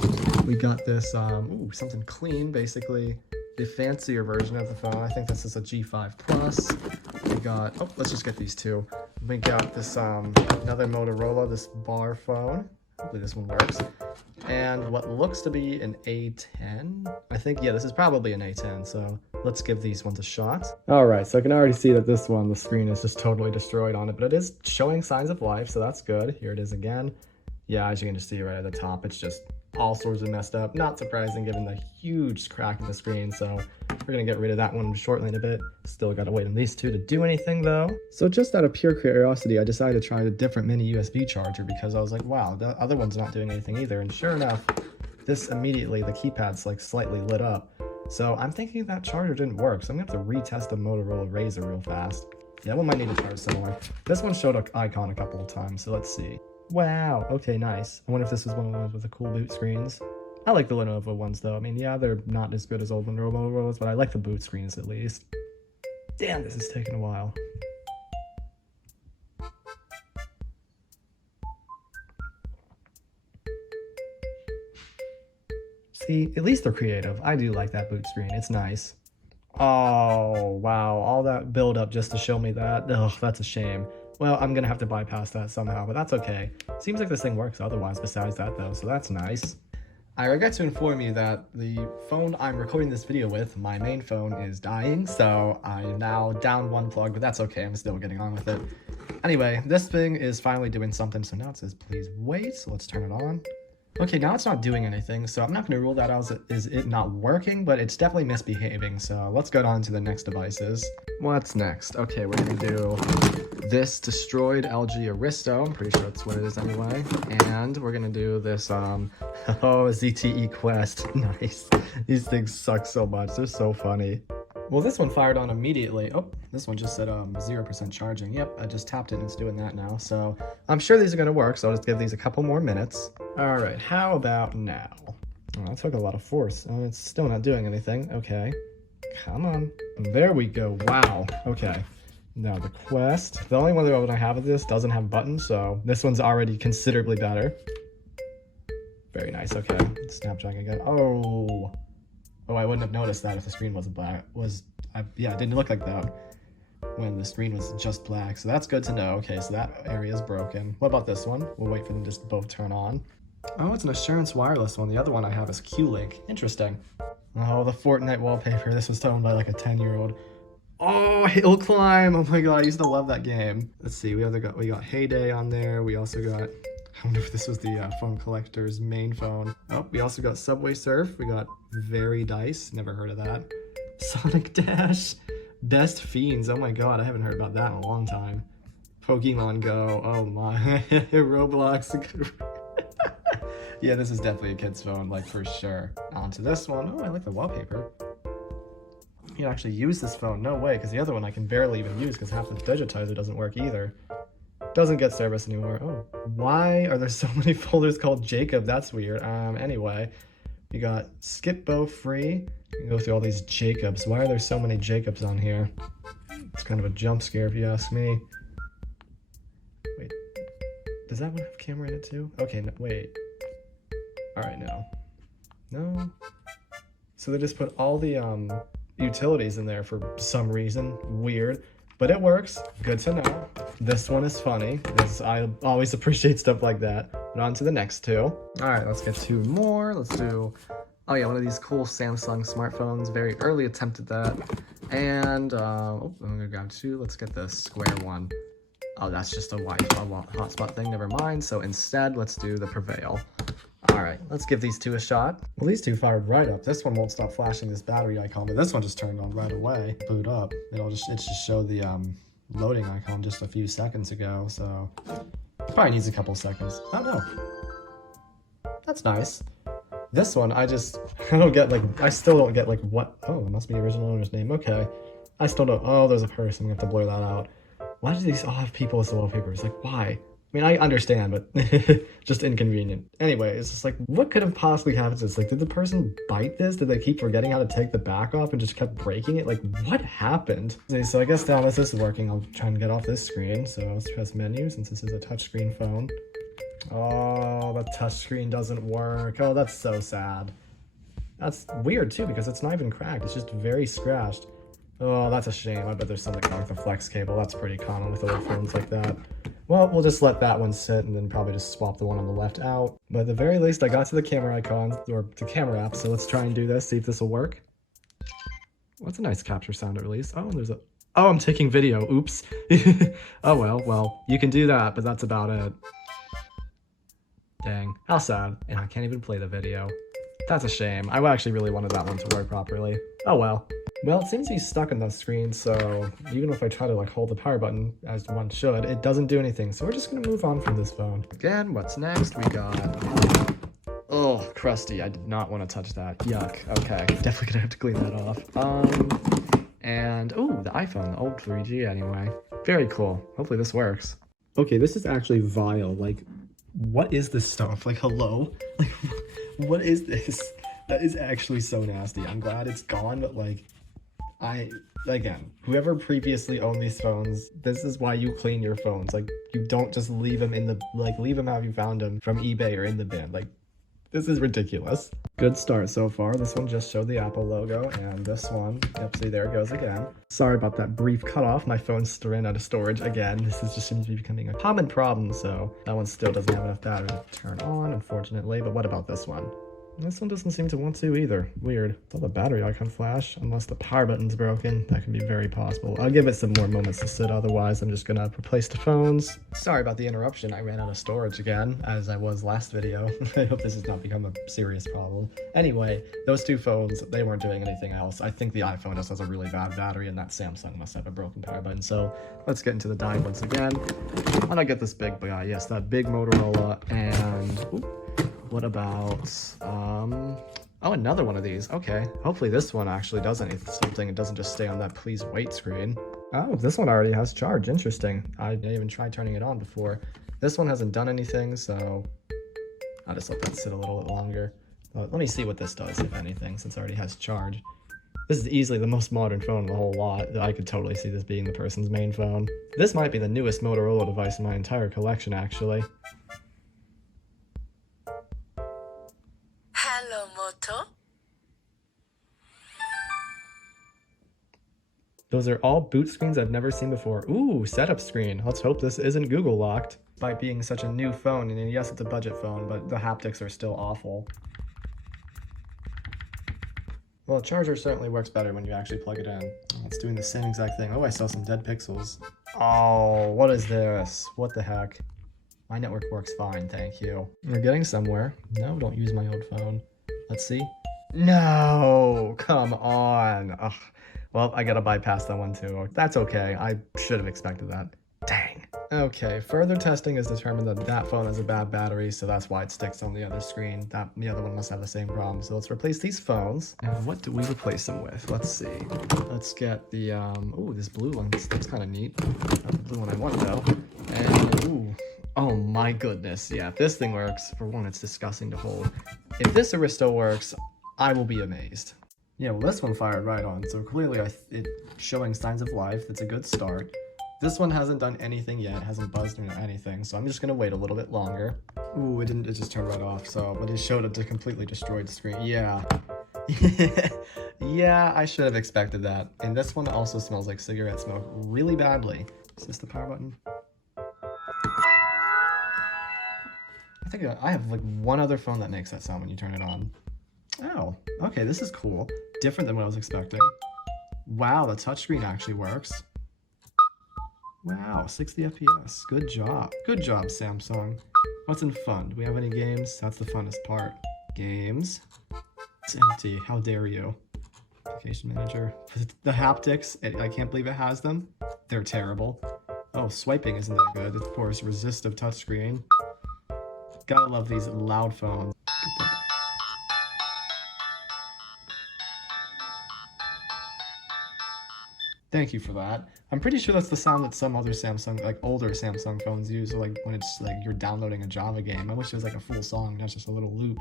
We got this, ooh, something clean, basically the fancier version of the phone. I think this is a G5 Plus. We got, oh, let's just get these two. We got this, another Motorola, this bar phone. Hopefully this one works. And what looks to be an A10. I think, yeah, this is probably an A10, so let's give these ones a shot. All right, so I can already see that this one, the screen is just totally destroyed on it, but it is showing signs of life, so that's good. Here it is again. Yeah, as you can just see right at the top, it's just all sorts of messed up. Not surprising given the huge crack in the screen, so we're gonna get rid of that one shortly in a bit. Still gotta wait on these two to do anything though. So just out of pure curiosity, I decided to try a different mini USB charger because I was like, wow, the other one's not doing anything either. And sure enough, this immediately, the keypad's like slightly lit up. So I'm thinking that charger didn't work, so I'm gonna have to retest the Motorola Razr real fast. Yeah, that one might need to charge similar. This one showed an icon a couple of times, so let's see. Wow, okay, nice. I wonder if this is one of the ones with the cool boot screens. I like the Lenovo ones though. I mean, yeah, they're not as good as old Motorola's, but I like the boot screens at least. Damn, this is taking a while. See, at least they're creative. I do like that boot screen, it's nice. Oh, wow, all that build up just to show me that. Ugh, that's a shame. Well, I'm gonna have to bypass that somehow, but that's okay. Seems like this thing works otherwise besides that though, so that's nice. I regret to inform you that the phone I'm recording this video with, my main phone, is dying, so I'm now down one plug, but that's okay, I'm still getting on with it. Anyway, this thing is finally doing something, so now it says please wait, so let's turn it on. Okay, now it's not doing anything, so I'm not going to rule that out as it not working, but it's definitely misbehaving, so let's go on to the next devices. What's next? Okay, we're going to do this destroyed LG Aristo, I'm pretty sure that's what it is anyway, and we're going to do this, oh, ZTE Quest, nice. These things suck so much, they're so funny. Well, this one fired on immediately. Oh, this one just said 0% charging. Yep, I just tapped it and it's doing that now. So I'm sure these are going to work, so I'll just give these a couple more minutes. All right, how about now? Oh, that took a lot of force. Oh, it's still not doing anything. Okay, come on. There we go. Wow. Okay. Now the Quest. The only one that I have of this doesn't have buttons, so this one's already considerably better. Very nice. Okay, Snapdragon again. Oh. Oh, I wouldn't have noticed that if the screen wasn't black. Yeah, it didn't look like that when the screen was just black. So that's good to know. Okay, so that area is broken. What about this one? We'll wait for them just to both turn on. Oh, it's an Assurance wireless one. The other one I have is Q-Link. Interesting. Oh, the Fortnite wallpaper. This was owned by like a 10-year-old. Oh, Hill Climb. Oh my god, I used to love that game. Let's see. We got Heyday on there. We also got, I wonder if this was the phone collector's main phone. Oh, we also got Subway Surf. We got Very Dice. Never heard of that. Sonic Dash. Best Fiends. Oh my god, I haven't heard about that in a long time. Pokemon Go. Oh my. Roblox. Yeah, this is definitely a kid's phone, like for sure. On to this one. Oh, I like the wallpaper. You can actually use this phone. No way, because the other one I can barely even use because half the digitizer doesn't work either. Doesn't get service anymore. Oh, why are there so many folders called Jacob? That's weird. Anyway, we got Skipbo free. You can go through all these Jacobs. Why are there so many Jacobs on here? It's kind of a jump scare if you ask me. Wait, does that one have camera in it too? Okay, no, wait. All right, no. So they just put all the utilities in there for some reason. Weird. But it works. Good to know. This one is funny. I always appreciate stuff like that. But on to the next two. All right, let's get two more. Let's do, oh yeah, one of these cool Samsung smartphones. Very early attempt at that. And, oh, I'm gonna grab two. Let's get the square one. Oh, that's just a Wi-Fi hotspot thing. Never mind. So instead, let's do the Prevail. All right, let's give these two a shot. Well, these two fired right up. This one won't stop flashing this battery icon, but this one just turned on right away. Boot up. It just showed the loading icon just a few seconds ago, so probably needs a couple seconds. Oh no. That's nice. This one, I don't get like, I still don't get like what, oh, it must be the original owner's name. Okay. I still don't, oh, there's a person. I'm gonna have to blur that out. Why do these all have people as the wallpaper? It's like, why? mean, I understand, but just inconvenient. Anyway, it's just like, what could have possibly happened to this? Like, did the person bite this? Did they keep forgetting how to take the back off and just kept breaking it? Like, what happened? Okay, so I guess now this is working. I'll try and get off this screen. So let's press menu since this is a touchscreen phone. Oh, the touchscreen doesn't work. Oh, that's so sad. That's weird too because it's not even cracked. It's just very scratched. Oh, that's a shame. I bet there's something wrong with the flex cable. That's pretty common with old phones like that. Well, we'll just let that one sit and then probably just swap the one on the left out. But at the very least, I got to the camera icon, or the camera app, so let's try and do this, see if this will work. What's a nice capture sound it released? Oh, there's a... Oh, I'm taking video. Oops. Oh, well, you can do that, but that's about it. Dang, how sad. And I can't even play the video. That's a shame. I actually really wanted that one to work properly. Oh well. Well, it seems he's stuck on the screen, so even if I try to like hold the power button as one should, it doesn't do anything. So we're just gonna move on from this phone. Again, what's next? We got... Oh, crusty. I did not want to touch that. Yuck. Okay, definitely gonna have to clean that off. And, oh, the iPhone, the old 3G anyway. Very cool. Hopefully this works. Okay, this is actually vile. Like, what is this stuff? Like, hello? Like, what is this? That is actually so nasty. I'm glad it's gone, but like, again, whoever previously owned these phones, this is why you clean your phones. Like, you don't just leave them in the, like, leave them how you found them from eBay or in the bin. Like, this is ridiculous. Good start so far. This one just showed the Apple logo, and this one, yep, see, there it goes again. Sorry about that brief cutoff. My phone's ran out of storage again. This is just seems to be becoming a common problem, so that one still doesn't have enough battery to turn on, unfortunately. But what about this one? This one doesn't seem to want to either. Weird. Saw the battery icon flash. Unless the power button's broken, that could be very possible. I'll give it some more moments to sit, otherwise I'm just gonna replace the phones. Sorry about the interruption. I ran out of storage again, as I was last video. I hope this has not become a serious problem. Anyway, those two phones, they weren't doing anything else. I think the iPhone just has a really bad battery, and that Samsung must have a broken power button. So let's get into the dying once again. Why not get this big guy? Yes, that big Motorola, and... Ooh. What about, oh, another one of these. Okay, hopefully this one actually does something. It doesn't just stay on that please wait screen. Oh, this one already has charge. Interesting. I didn't even try turning it on before. This one hasn't done anything, so I'll just let that sit a little bit longer. Let me see what this does, if anything, since it already has charge. This is easily the most modern phone in the whole lot. I could totally see this being the person's main phone. This might be the newest Motorola device in my entire collection, actually. Hello, Moto. Those are all boot screens I've never seen before. Ooh, setup screen. Let's hope this isn't Google locked. By being such a new phone, and yes, it's a budget phone, but the haptics are still awful. Well, the charger certainly works better when you actually plug it in. It's doing the same exact thing. Oh, I saw some dead pixels. Oh, what is this? What the heck? My network works fine, thank you. We're getting somewhere. No, don't use my old phone. Let's see. No, come on. Ugh. Well, I gotta bypass that one too. That's okay. I should have expected that. Dang. Okay, further testing has determined that that phone has a bad battery, so that's why it sticks on the other screen. The other one must have the same problem. So let's replace these phones. And what do we replace them with? Let's see. Let's get the, ooh, this blue one. That's kind of neat. Not the blue one I want though. And, ooh. Oh my goodness. Yeah, if this thing works, for one, it's disgusting to hold. If this Aristo works, I will be amazed. Yeah, well, this one fired right on, so clearly it's showing signs of life. That's a good start. This one hasn't done anything yet, hasn't buzzed or anything, so I'm just gonna wait a little bit longer. Ooh, it just turned right off, so, but it showed a completely destroyed screen. Yeah. Yeah, I should have expected that. And this one also smells like cigarette smoke really badly. Is this the power button? I think I have like one other phone that makes that sound when you turn it on. Oh, okay, this is cool. Different than what I was expecting. Wow, the touchscreen actually works. Wow, 60 FPS. Good job. Good job, Samsung. What's in fun? Do we have any games? That's the funnest part. Games. It's empty. How dare you? Application Manager. The haptics, I can't believe it has them. They're terrible. Oh, swiping isn't that good. Of course, resistive touchscreen. Gotta love these loud phones. Thank you for that. I'm pretty sure that's the sound that some other Samsung, like older Samsung phones use, like when it's like you're downloading a Java game. I wish it was like a full song, not just a little loop.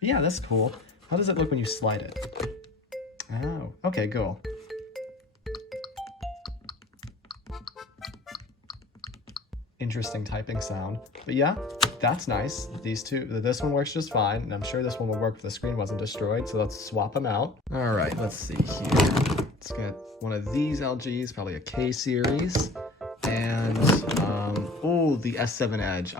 But yeah, that's cool. How does it look when you slide it? Oh, okay, cool. Interesting typing sound. But yeah, that's nice. This one works just fine, and I'm sure this one will work if the screen wasn't destroyed, so let's swap them out. All right, let's see here. Let's get one of these LGs, probably a K series, and oh, the S7 Edge.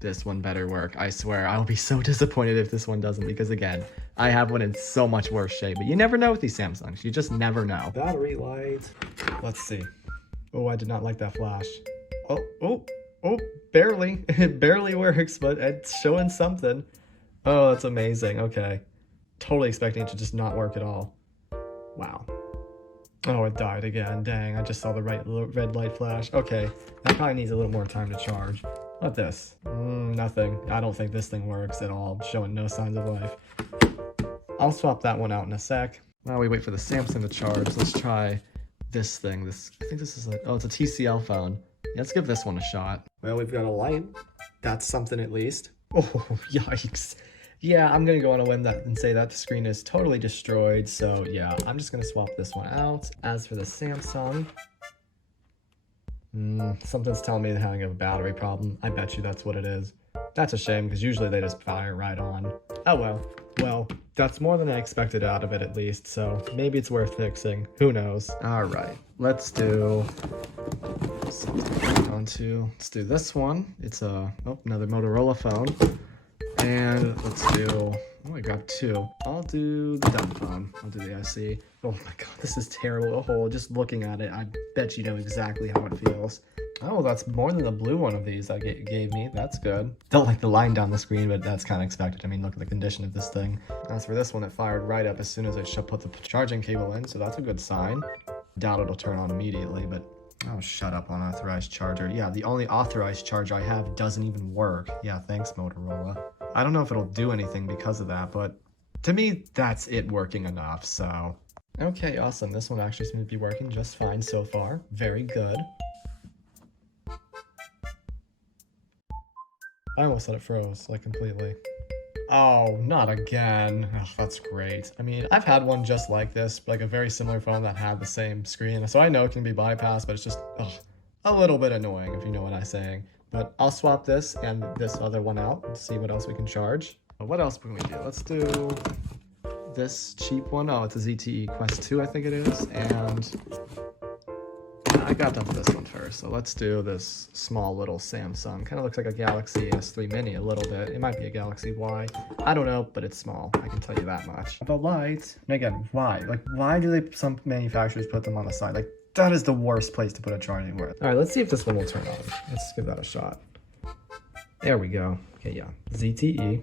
This one better work. I swear, I'll be so disappointed if this one doesn't, because again, I have one in so much worse shape, but you never know with these Samsungs. You just never know. Battery light. Let's see. Oh, I did not like that flash. Oh, barely. It barely works, but it's showing something. Oh, that's amazing. Okay. Totally expecting it to just not work at all. Wow. Oh, it died again. Dang, I just saw the red light flash. Okay, that probably needs a little more time to charge. What this? Nothing. I don't think this thing works at all. Showing no signs of life. I'll swap that one out in a sec. While we wait for the Samsung to charge, let's try this thing. I think this is it's a TCL phone. Yeah, let's give this one a shot. Well, we've got a light. That's something at least. Oh, yikes. Yeah, I'm gonna go on a whim and say that the screen is totally destroyed, so yeah, I'm just gonna swap this one out. As for the Samsung, something's telling me they're having a battery problem. I bet you that's what it is. That's a shame, because usually they just fire right on. Oh well. Well, that's more than I expected out of it at least, so maybe it's worth fixing. Who knows? Alright, let's do this one. It's another Motorola phone. And let's do, I got two. I'll do the dumb phone. I'll do the SE. Oh my god, this is terrible. Oh, just looking at it, I bet you know exactly how it feels. Oh, that's more than the blue one of these that gave me. That's good. Don't like the line down the screen, but that's kind of expected. I mean, look at the condition of this thing. As for this one, it fired right up as soon as I put the charging cable in, so that's a good sign. Doubt it'll turn on immediately, but oh, shut up, unauthorized charger. Yeah, the only authorized charger I have doesn't even work. Yeah, thanks, Motorola. I don't know if it'll do anything because of that, but to me, that's it working enough, so. Okay, awesome. This one actually seems to be working just fine so far. Very good. I almost thought it froze, like, completely. Oh, not again. Oh, that's great. I mean, I've had one just like this, like a very similar phone that had the same screen, so I know it can be bypassed, but it's just a little bit annoying, if you know what I'm saying. But I'll swap this and this other one out and see what else we can charge. But what else can we do? Let's do this cheap one. Oh, it's a ZTE Quest 2, I think it is, and I got done with this one first, so let's do this small little Samsung. Kind of looks like a Galaxy S3 Mini a little bit. It might be a Galaxy Y. I don't know, but it's small. I can tell you that much. But lights, and again, why? Like, why do some manufacturers put them on the side? Like, that is the worst place to put a charging port. All right, let's see if this one will turn on. Let's give that a shot. There we go. Okay, yeah, ZTE.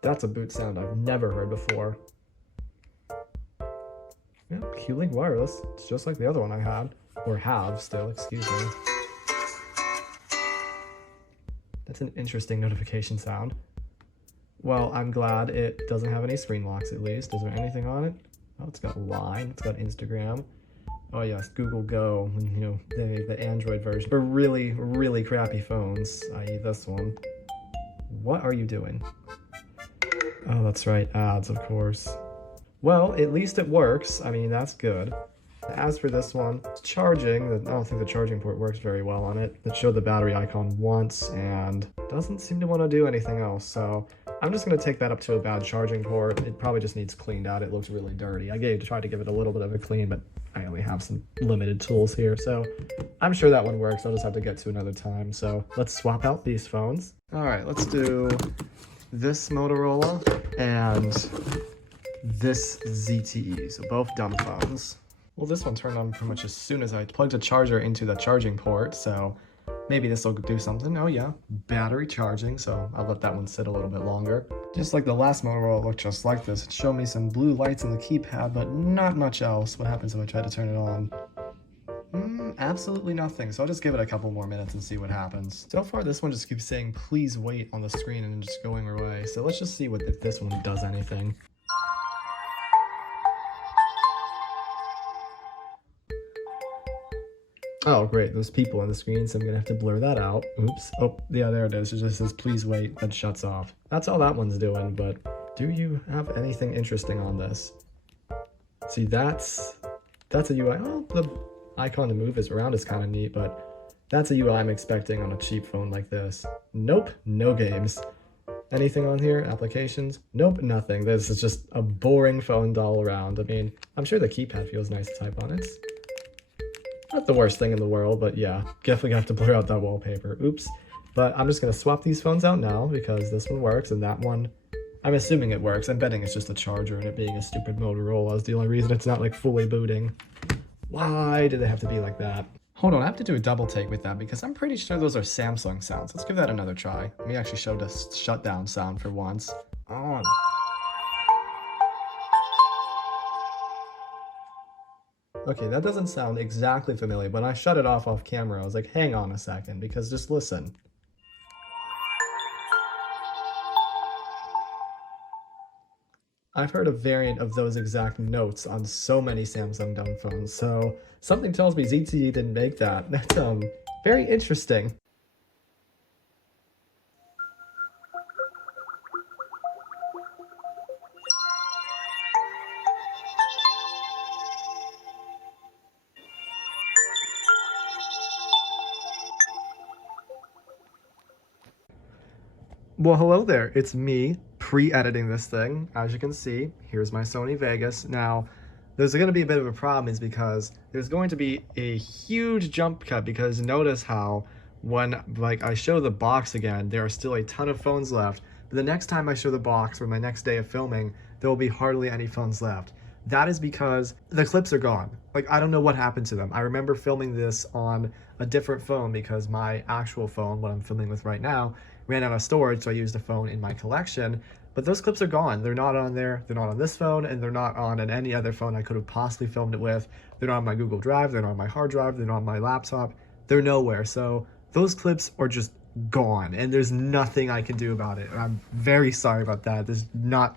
That's a boot sound I've never heard before. Yeah, Q-Link wireless. It's just like the other one I had. Or have still, excuse me. That's an interesting notification sound. Well, I'm glad it doesn't have any screen locks at least. Is there anything on it? Oh, it's got Line, it's got Instagram. Oh yes, Google Go, you know, the Android version. For really, really crappy phones, i.e. this one. What are you doing? Oh, that's right, ads, of course. Well, at least it works. I mean, that's good. As for this one, charging, I don't think the charging port works very well on it. It showed the battery icon once and doesn't seem to want to do anything else, so I'm just going to take that up to a bad charging port. It probably just needs cleaned out. It looks really dirty. I tried to give it a little bit of a clean, but I only have some limited tools here, so I'm sure that one works. I'll just have to get to another time, so let's swap out these phones. All right, let's do this Motorola and this ZTE, so both dumb phones. Well, this one turned on pretty much as soon as I plugged a charger into the charging port, so maybe this will do something. Oh yeah, battery charging, so I'll let that one sit a little bit longer. Just like the last Motorola, it looked just like this. It showed me some blue lights on the keypad, but not much else. What happens if I try to turn it on? Absolutely nothing, so I'll just give it a couple more minutes and see what happens. So far, this one just keeps saying, please wait on the screen and just going away. So let's just see if this one does anything. Oh, great, there's people on the screen, so I'm gonna have to blur that out. Oops. Oh, yeah, there it is. It just says, please wait, then shuts off. That's all that one's doing, but do you have anything interesting on this? See, that's a UI. Oh, the icon to move is around is kind of neat, but that's a UI I'm expecting on a cheap phone like this. Nope, no games. Anything on here? Applications? Nope, nothing. This is just a boring phone all around. I mean, I'm sure the keypad feels nice to type on. It's not the worst thing in the world, but yeah, definitely gonna have to blur out that wallpaper. Oops. But I'm just gonna swap these phones out now because this one works and that one, I'm assuming it works. I'm betting it's just a charger and it being a stupid Motorola is the only reason it's not like fully booting. Why did they have to be like that? Hold on, I have to do a double take with that because I'm pretty sure those are Samsung sounds. Let's give that another try. Let me actually show the shutdown sound for once. On. Okay, that doesn't sound exactly familiar, but I shut it off camera. I was like, hang on a second, because just listen. I've heard a variant of those exact notes on so many Samsung dumb phones, so something tells me ZTE didn't make that. That's very interesting. Well, hello there. It's me pre-editing this thing. As you can see, here's my Sony Vegas. Now, there's going to be a bit of a problem is because there's going to be a huge jump cut because notice how when like I show the box again, there are still a ton of phones left. But the next time I show the box or my next day of filming, there will be hardly any phones left. That is because the clips are gone. Like, I don't know what happened to them. I remember filming this on a different phone because my actual phone, what I'm filming with right now, ran out of storage, so I used a phone in my collection. But those clips are gone. They're not on there. They're not on this phone, and they're not on any other phone I could have possibly filmed it with. They're not on my Google Drive. They're not on my hard drive. They're not on my laptop. They're nowhere. So those clips are just gone, and there's nothing I can do about it. And I'm very sorry about that. There's not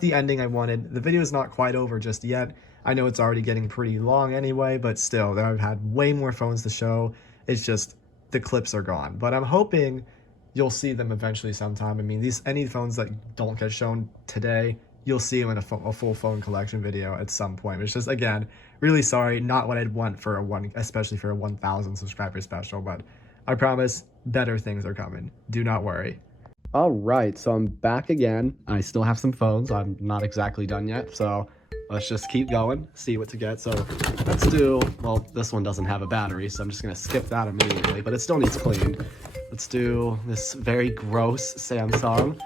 the ending I wanted. The video is not quite over just yet. I know it's already getting pretty long anyway, but still, I've had way more phones to show. It's just the clips are gone. But I'm hoping you'll see them eventually sometime. I mean, any phones that don't get shown today, you'll see them in a full phone collection video at some point. It's just, again, really sorry, not what I'd want for especially for a 1,000 subscriber special, but I promise better things are coming. Do not worry. All right, so I'm back again. I still have some phones. I'm not exactly done yet, so let's just keep going, see what to get. So let's do, well, this one doesn't have a battery, so I'm just gonna skip that immediately, but it still needs cleaned. Let's do this very gross Samsung.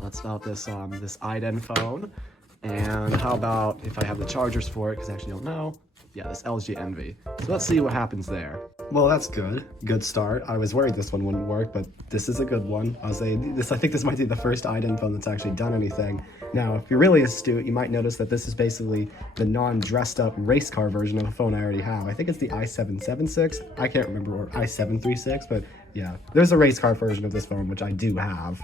Let's about this iDen phone. And how about if I have the chargers for it, because I actually don't know. Yeah, this LG Envy. So let's see what happens there. Well, that's good. Good start. I was worried this one wouldn't work, but this is a good one. I think this might be the first iDen phone that's actually done anything. Now, if you're really astute, you might notice that this is basically the non-dressed up race car version of a phone I already have. I think it's the i776. I can't remember, or i736, but yeah, there's a race car version of this phone, which I do have.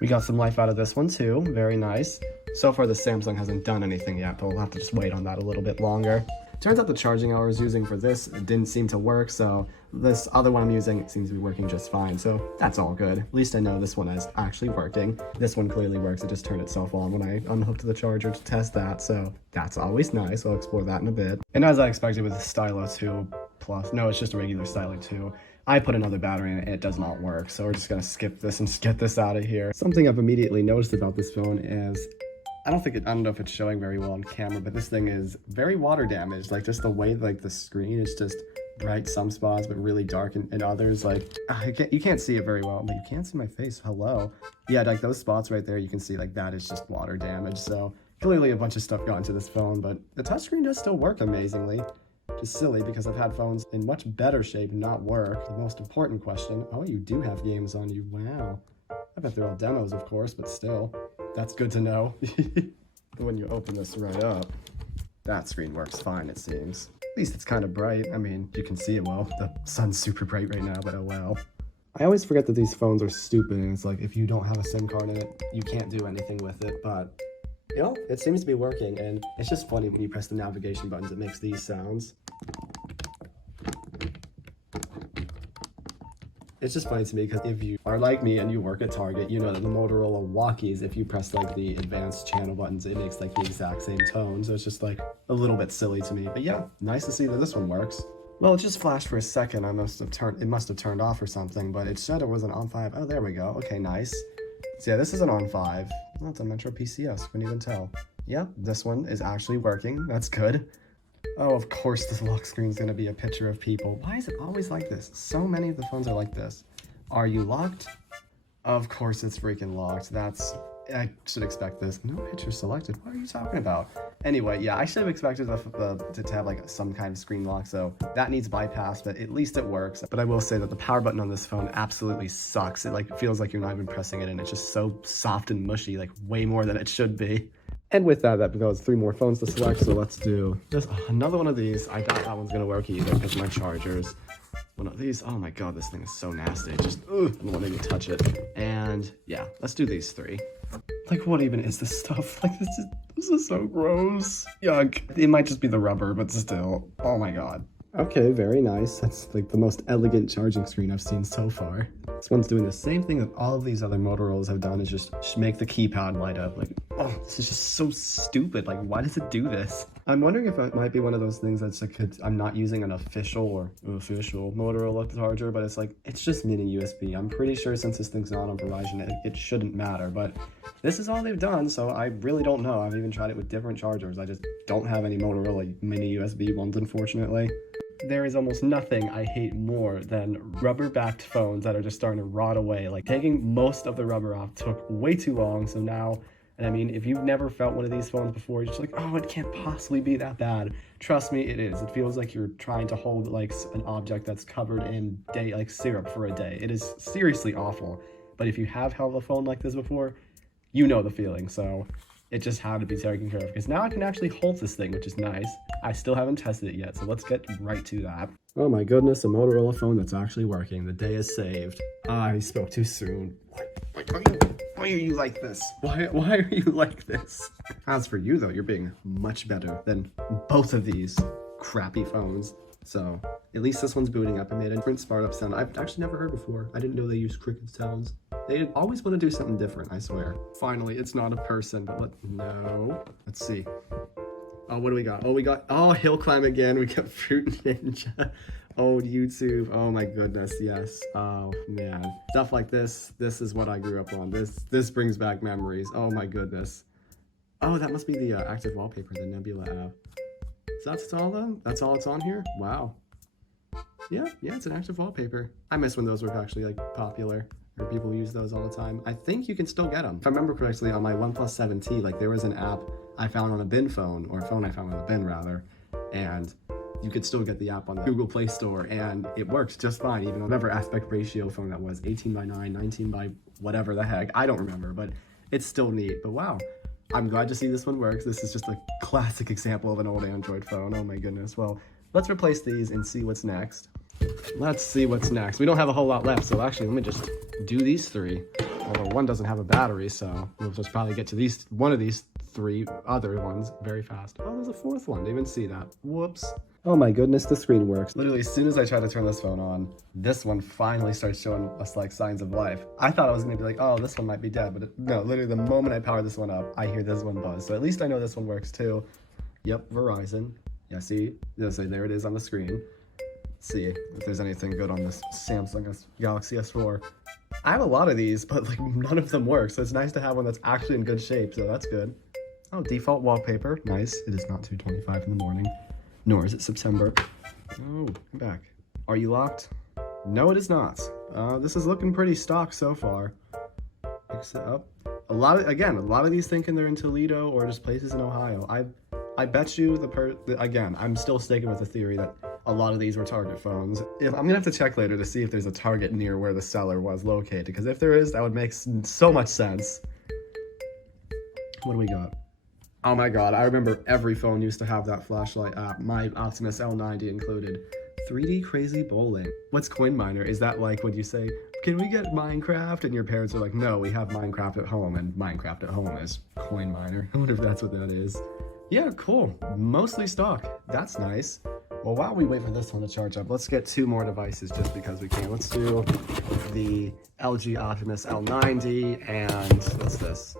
We got some life out of this one too. Very nice. So far, the Samsung hasn't done anything yet, but we'll have to just wait on that a little bit longer. Turns out the charging I was using for this didn't seem to work, so this other one I'm using seems to be working just fine, so that's all good. At least I know this one is actually working. This one clearly works. It just turned itself on when I unhooked the charger to test that, so that's always nice. I'll explore that in a bit. And as I expected with the Stylo 2 Plus, no, it's just a regular Stylo 2. I put another battery in it and it does not work, so we're just gonna skip this and get this out of here. Something I've immediately noticed about this phone is I don't know if it's showing very well on camera, but this thing is very water damaged. Like, just the way, like, the screen is just bright some spots, but really dark in others. Like, you can't see it very well, but you can see my face. Hello. Yeah, like, those spots right there, you can see, like, that is just water damage. So, clearly a bunch of stuff got into this phone, but the touchscreen does still work amazingly. Just silly, because I've had phones in much better shape not work. The most important question, oh, you do have games on you. Wow. I bet they're all demos, of course, but still. That's good to know. When you open this right up, that screen works fine, it seems. At least it's kind of bright. I mean, you can see it well. The sun's super bright right now, but oh well. I always forget that these phones are stupid, and it's like, if you don't have a SIM card in it, you can't do anything with it, but, you know, it seems to be working, and it's just funny when you press the navigation buttons, it makes these sounds. It's just funny to me because if you are like me and you work at Target, you know that the Motorola walkies, if you press like the advanced channel buttons, it makes like the exact same tone. So it's just like a little bit silly to me. But yeah, nice to see that this one works. Well, it just flashed for a second. It must have turned off or something, but it said it was an on 5. Oh, there we go. Okay, nice. So yeah, this is an on 5. Oh, it's a Metro PCS. Couldn't even tell. Yeah, this one is actually working. That's good. Oh, of course the lock screen's gonna be a picture of people. Why is it always like this? So many of the phones are like this. Are you locked? Of course it's freaking locked. I should expect this. No picture selected. What are you talking about? Anyway, yeah, I should have expected to have like some kind of screen lock, so that needs bypass, but at least it works. But I will say that the power button on this phone absolutely sucks. It like feels like you're not even pressing it, and it's just so soft and mushy, like way more than it should be. And with that goes 3 more phones to select, so let's do just another one of these. I doubt that one's gonna work either because my chargers. One of these, oh my god, this thing is so nasty. Just, ugh, I don't want to even touch it. And yeah, let's do these 3. Like, what even is this stuff? Like, this is so gross. Yuck. It might just be the rubber, but still, oh my god. Okay, very nice. That's like the most elegant charging screen I've seen so far. This one's doing the same thing that all of these other Motorola's have done, is just make the keypad light up. Like, oh, this is just so stupid. Like, why does it do this? I'm wondering if it might be one of those things that's like, I'm not using an official Motorola charger, but it's like, it's just mini USB. I'm pretty sure since this thing's not on Verizon, it shouldn't matter, but this is all they've done, so I really don't know. I've even tried it with different chargers. I just don't have any Motorola mini USB ones, unfortunately. There is almost nothing I hate more than rubber-backed phones that are just starting to rot away. Like, taking most of the rubber off took way too long, so now, and I mean, if you've never felt one of these phones before, you're just like, oh, it can't possibly be that bad. Trust me, it is. It feels like you're trying to hold, like, an object that's covered in syrup for a day. It is seriously awful. But if you have held a phone like this before, you know the feeling, so it just had to be taken care of, because now I can actually hold this thing, which is nice. I still haven't tested it yet, so let's get right to that. Oh my goodness, a Motorola phone that's actually working. The day is saved. I spoke too soon. Why are you like this? Why are you like this? As for you though, you're being much better than both of these crappy phones. So at least this one's booting up. I made a different startup sound I've actually never heard before. I didn't know they used cricket sounds. They always want to do something different, I swear. Finally, it's not a person, but let's see. Oh, what do we got? Oh, Hill Climb again. We got Fruit Ninja. Oh, YouTube. Oh my goodness, yes. Oh man. Stuff like this is what I grew up on. This brings back memories. Oh my goodness. Oh, that must be the active wallpaper, the Nebula app. So that's all though? That's all it's on here? Wow. Yeah, it's an active wallpaper. I miss when those were actually like popular, or people use those all the time. I think you can still get them. If I remember correctly, on my OnePlus 7T, like there was an app I found on a bin phone, or a phone I found on a bin rather, and you could still get the app on the Google Play Store, and it works just fine, even on whatever aspect ratio phone that was, 18:9, 19 by whatever the heck, I don't remember, but it's still neat. But wow, I'm glad to see this one works. This is just a classic example of an old Android phone. Oh my goodness. Well, let's replace these and see what's next. Let's see what's next. We don't have a whole lot left, so actually let me just do these 3. Although one doesn't have a battery, so we'll just probably get to one of these 3 other ones very fast. Oh, there's a 4th one. Didn't even see that. Whoops. Oh my goodness, the screen works. Literally, as soon as I try to turn this phone on, this one finally starts showing us like signs of life. I thought I was gonna be like, oh, this one might be dead, but no, literally the moment I power this one up, I hear this one buzz. So at least I know this one works too. Yep, Verizon. Yeah, see? There it is on the screen. Let's see if there's anything good on this Samsung Galaxy S4. I have a lot of these, but like none of them work, so it's nice to have one that's actually in good shape, so that's good. Oh, default wallpaper, nice. It is not 2:25 in the morning, nor is it September. Oh, I'm back. Are you locked? No, it is not. This is looking pretty stock so far. Except, a lot of these thinking they're in Toledo or just places in Ohio. I bet you again, I'm still sticking with the theory that a lot of these were Target phones. I'm gonna have to check later to see if there's a Target near where the seller was located, because if there is, that would make so much sense. What do we got? Oh my god, I remember every phone used to have that flashlight app, my Optimus L90 included. 3D Crazy Bowling. What's Coin Miner? Is that like when you say, can we get Minecraft? And your parents are like, no, we have Minecraft at home, and Minecraft at home is Coin Miner. I wonder if that's what that is. Yeah, cool. Mostly stock. That's nice. Well, while we wait for this one to charge up, let's get 2 more devices just because we can. Let's do the LG Optimus L90 and what's this?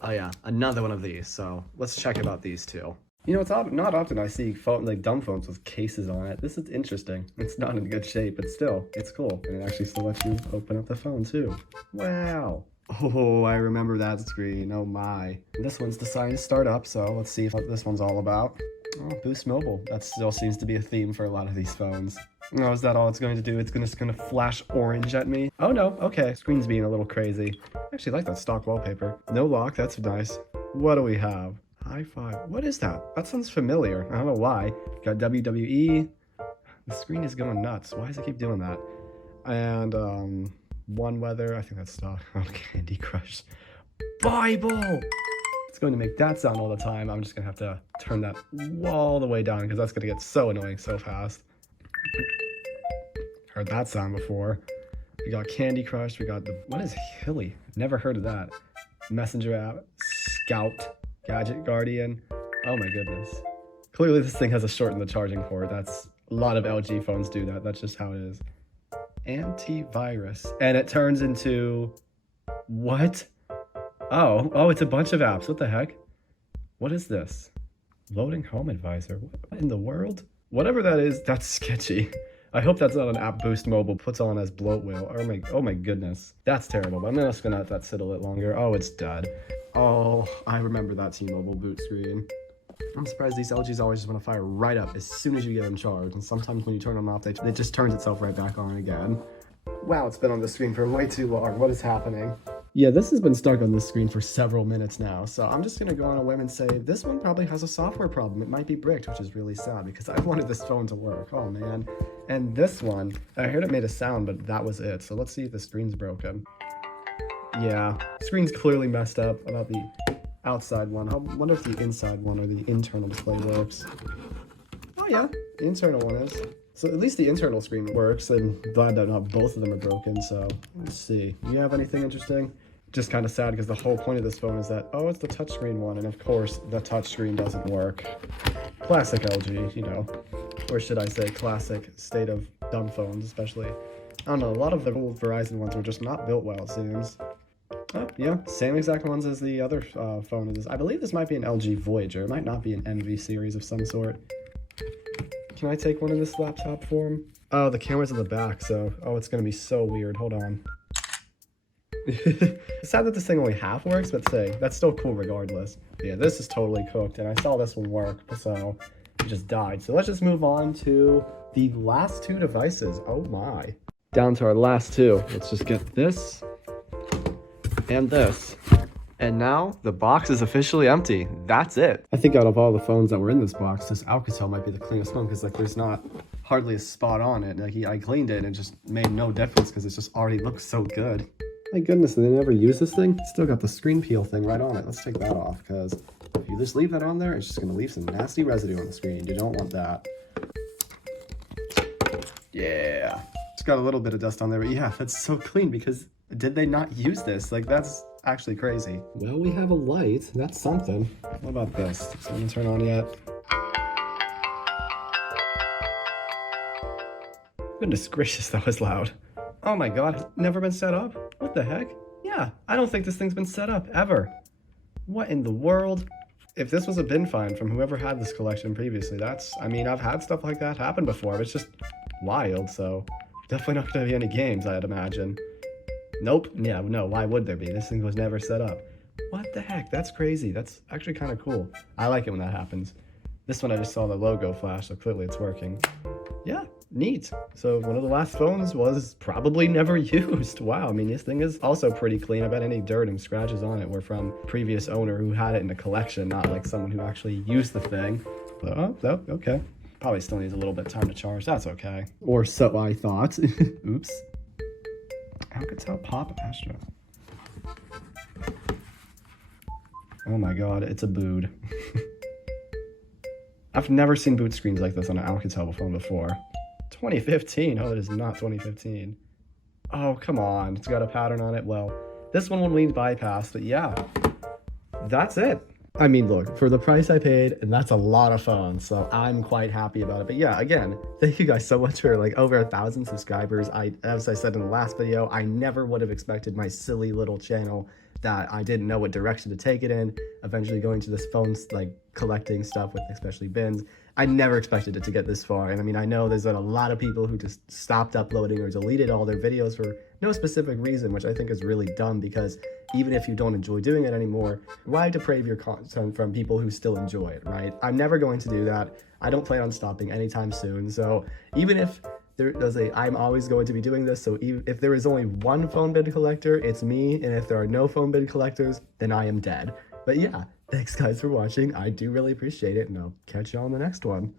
Oh yeah, another one of these. So let's check about these two. You know, it's not often I see dumb phones with cases on it. This is interesting. It's not in good shape, but still, it's cool. And it actually still lets you open up the phone too. Wow. Oh, I remember that screen. Oh my. This one's deciding to start up, so let's see what this one's all about. Oh, Boost Mobile. That still seems to be a theme for a lot of these phones. Oh, is that all it's going to do? It's just gonna flash orange at me? Oh no, okay. Screen's being a little crazy. I actually like that stock wallpaper. No lock, that's nice. What do we have? High five. What is that? That sounds familiar. I don't know why. Got WWE. The screen is going nuts. Why does it keep doing that? And, One Weather. I think that's stock. Oh, Candy Crush. Bible! It's going to make that sound all the time. I'm just gonna have to turn that all the way down because that's gonna get so annoying so fast. Heard that sound before. We got Candy Crush. We got what is Hilly? Never heard of that. Messenger app. Scout. Gadget Guardian. Oh my goodness. Clearly this thing has a short in the charging port. That's a lot of LG phones do that. That's just how it is. Antivirus. And it turns into what? Oh, it's a bunch of apps. What the heck? What is this? Loading Home Advisor. What in the world? Whatever that is, that's sketchy. I hope that's not an app Boost Mobile puts on as bloat wheel. Oh my goodness. That's terrible. But I'm just gonna let that sit a little longer. Oh, it's dead. Oh, I remember that T-Mobile boot screen. I'm surprised these LGs always just want to fire right up as soon as you get them charged. And sometimes when you turn them off, it just turns itself right back on again. Wow, it's been on the screen for way too long. What is happening? Yeah, this has been stuck on this screen for several minutes now, so I'm just gonna go on a whim and say this one probably has a software problem. It might be bricked, which is really sad because I wanted this phone to work. Oh man. And this one, I heard it made a sound, but that was it. So let's see if the screen's broken. Yeah, screen's clearly messed up about the outside one. I wonder if the inside one or the internal display works. Oh yeah, the internal one is. So at least the internal screen works, and glad that not both of them are broken, so let's see. Do you have anything interesting? Just kind of sad because the whole point of this phone is that, oh, it's the touchscreen one, and of course the touchscreen doesn't work. Classic LG, you know. Or should I say classic state of dumb phones, especially. I don't know, a lot of the old Verizon ones were just not built well, it seems. Oh, yeah, same exact ones as the other phone. I believe this might be an LG Voyager. It might not be an NV series of some sort. Can I take one in this laptop form? Oh, the camera's in the back, so... Oh, it's gonna be so weird. Hold on. It's sad that this thing only half works, but say, that's still cool regardless. Yeah, this is totally cooked, and I saw this one work, so it just died. So let's just move on to the last 2 devices. Oh my. Down to our last 2. Let's just get this and this. And now the box is officially empty. That's it. I think out of all the phones that were in this box, this Alcatel might be the cleanest one because like there's not hardly a spot on it. Like I cleaned it and it just made no difference because it just already looks so good. My goodness, and they never use this thing? It's still got the screen peel thing right on it. Let's take that off because if you just leave that on there, it's just gonna leave some nasty residue on the screen. You don't want that. Yeah. Just got a little bit of dust on there, but yeah, that's so clean because did they not use this? Like that's actually crazy. Well, we have a light. That's something. What about this? Is it gonna turn on yet? Goodness gracious, that was loud. Oh my god, never been set up? What the heck? Yeah, I don't think this thing's been set up, ever. What in the world? If this was a bin find from whoever had this collection previously, I mean, I've had stuff like that happen before, but it's just wild, so definitely not gonna be any games, I'd imagine. Nope. Yeah, no, why would there be? This thing was never set up. What the heck? That's crazy. That's actually kind of cool. I like it when that happens. This one I just saw the logo flash, so clearly it's working. Yeah, neat. So one of the last phones was probably never used. Wow, I mean, this thing is also pretty clean. I bet any dirt and scratches on it were from previous owner who had it in a collection, not like someone who actually used the thing. But, oh, okay. Probably still needs a little bit of time to charge. That's okay. Or so I thought. Oops. Alcatel Pop Astro. Oh my god, it's a boot. I've never seen boot screens like this on an Alcatel phone before. 2015? Oh, it is not 2015. Oh, come on. It's got a pattern on it. Well, this one will need bypass, but yeah. That's it. I mean, look, for the price I paid, and that's a lot of phones, so I'm quite happy about it. But yeah, again, thank you guys so much for like over 1,000 subscribers. As I said in the last video, I never would have expected my silly little channel that I didn't know what direction to take it in, eventually going to this phone like collecting stuff with especially bins. I never expected it to get this far. And I mean, I know there's a lot of people who just stopped uploading or deleted all their videos for no specific reason, which I think is really dumb, because even if you don't enjoy doing it anymore, why deprave your content from people who still enjoy it, right? I'm never going to do that. I don't plan on stopping anytime soon. So even if I'm always going to be doing this, so even if there is only one phone bin collector, it's me, and if there are no phone bin collectors, then I am dead. But yeah, thanks guys for watching. I do really appreciate it, and I'll catch you all in the next one.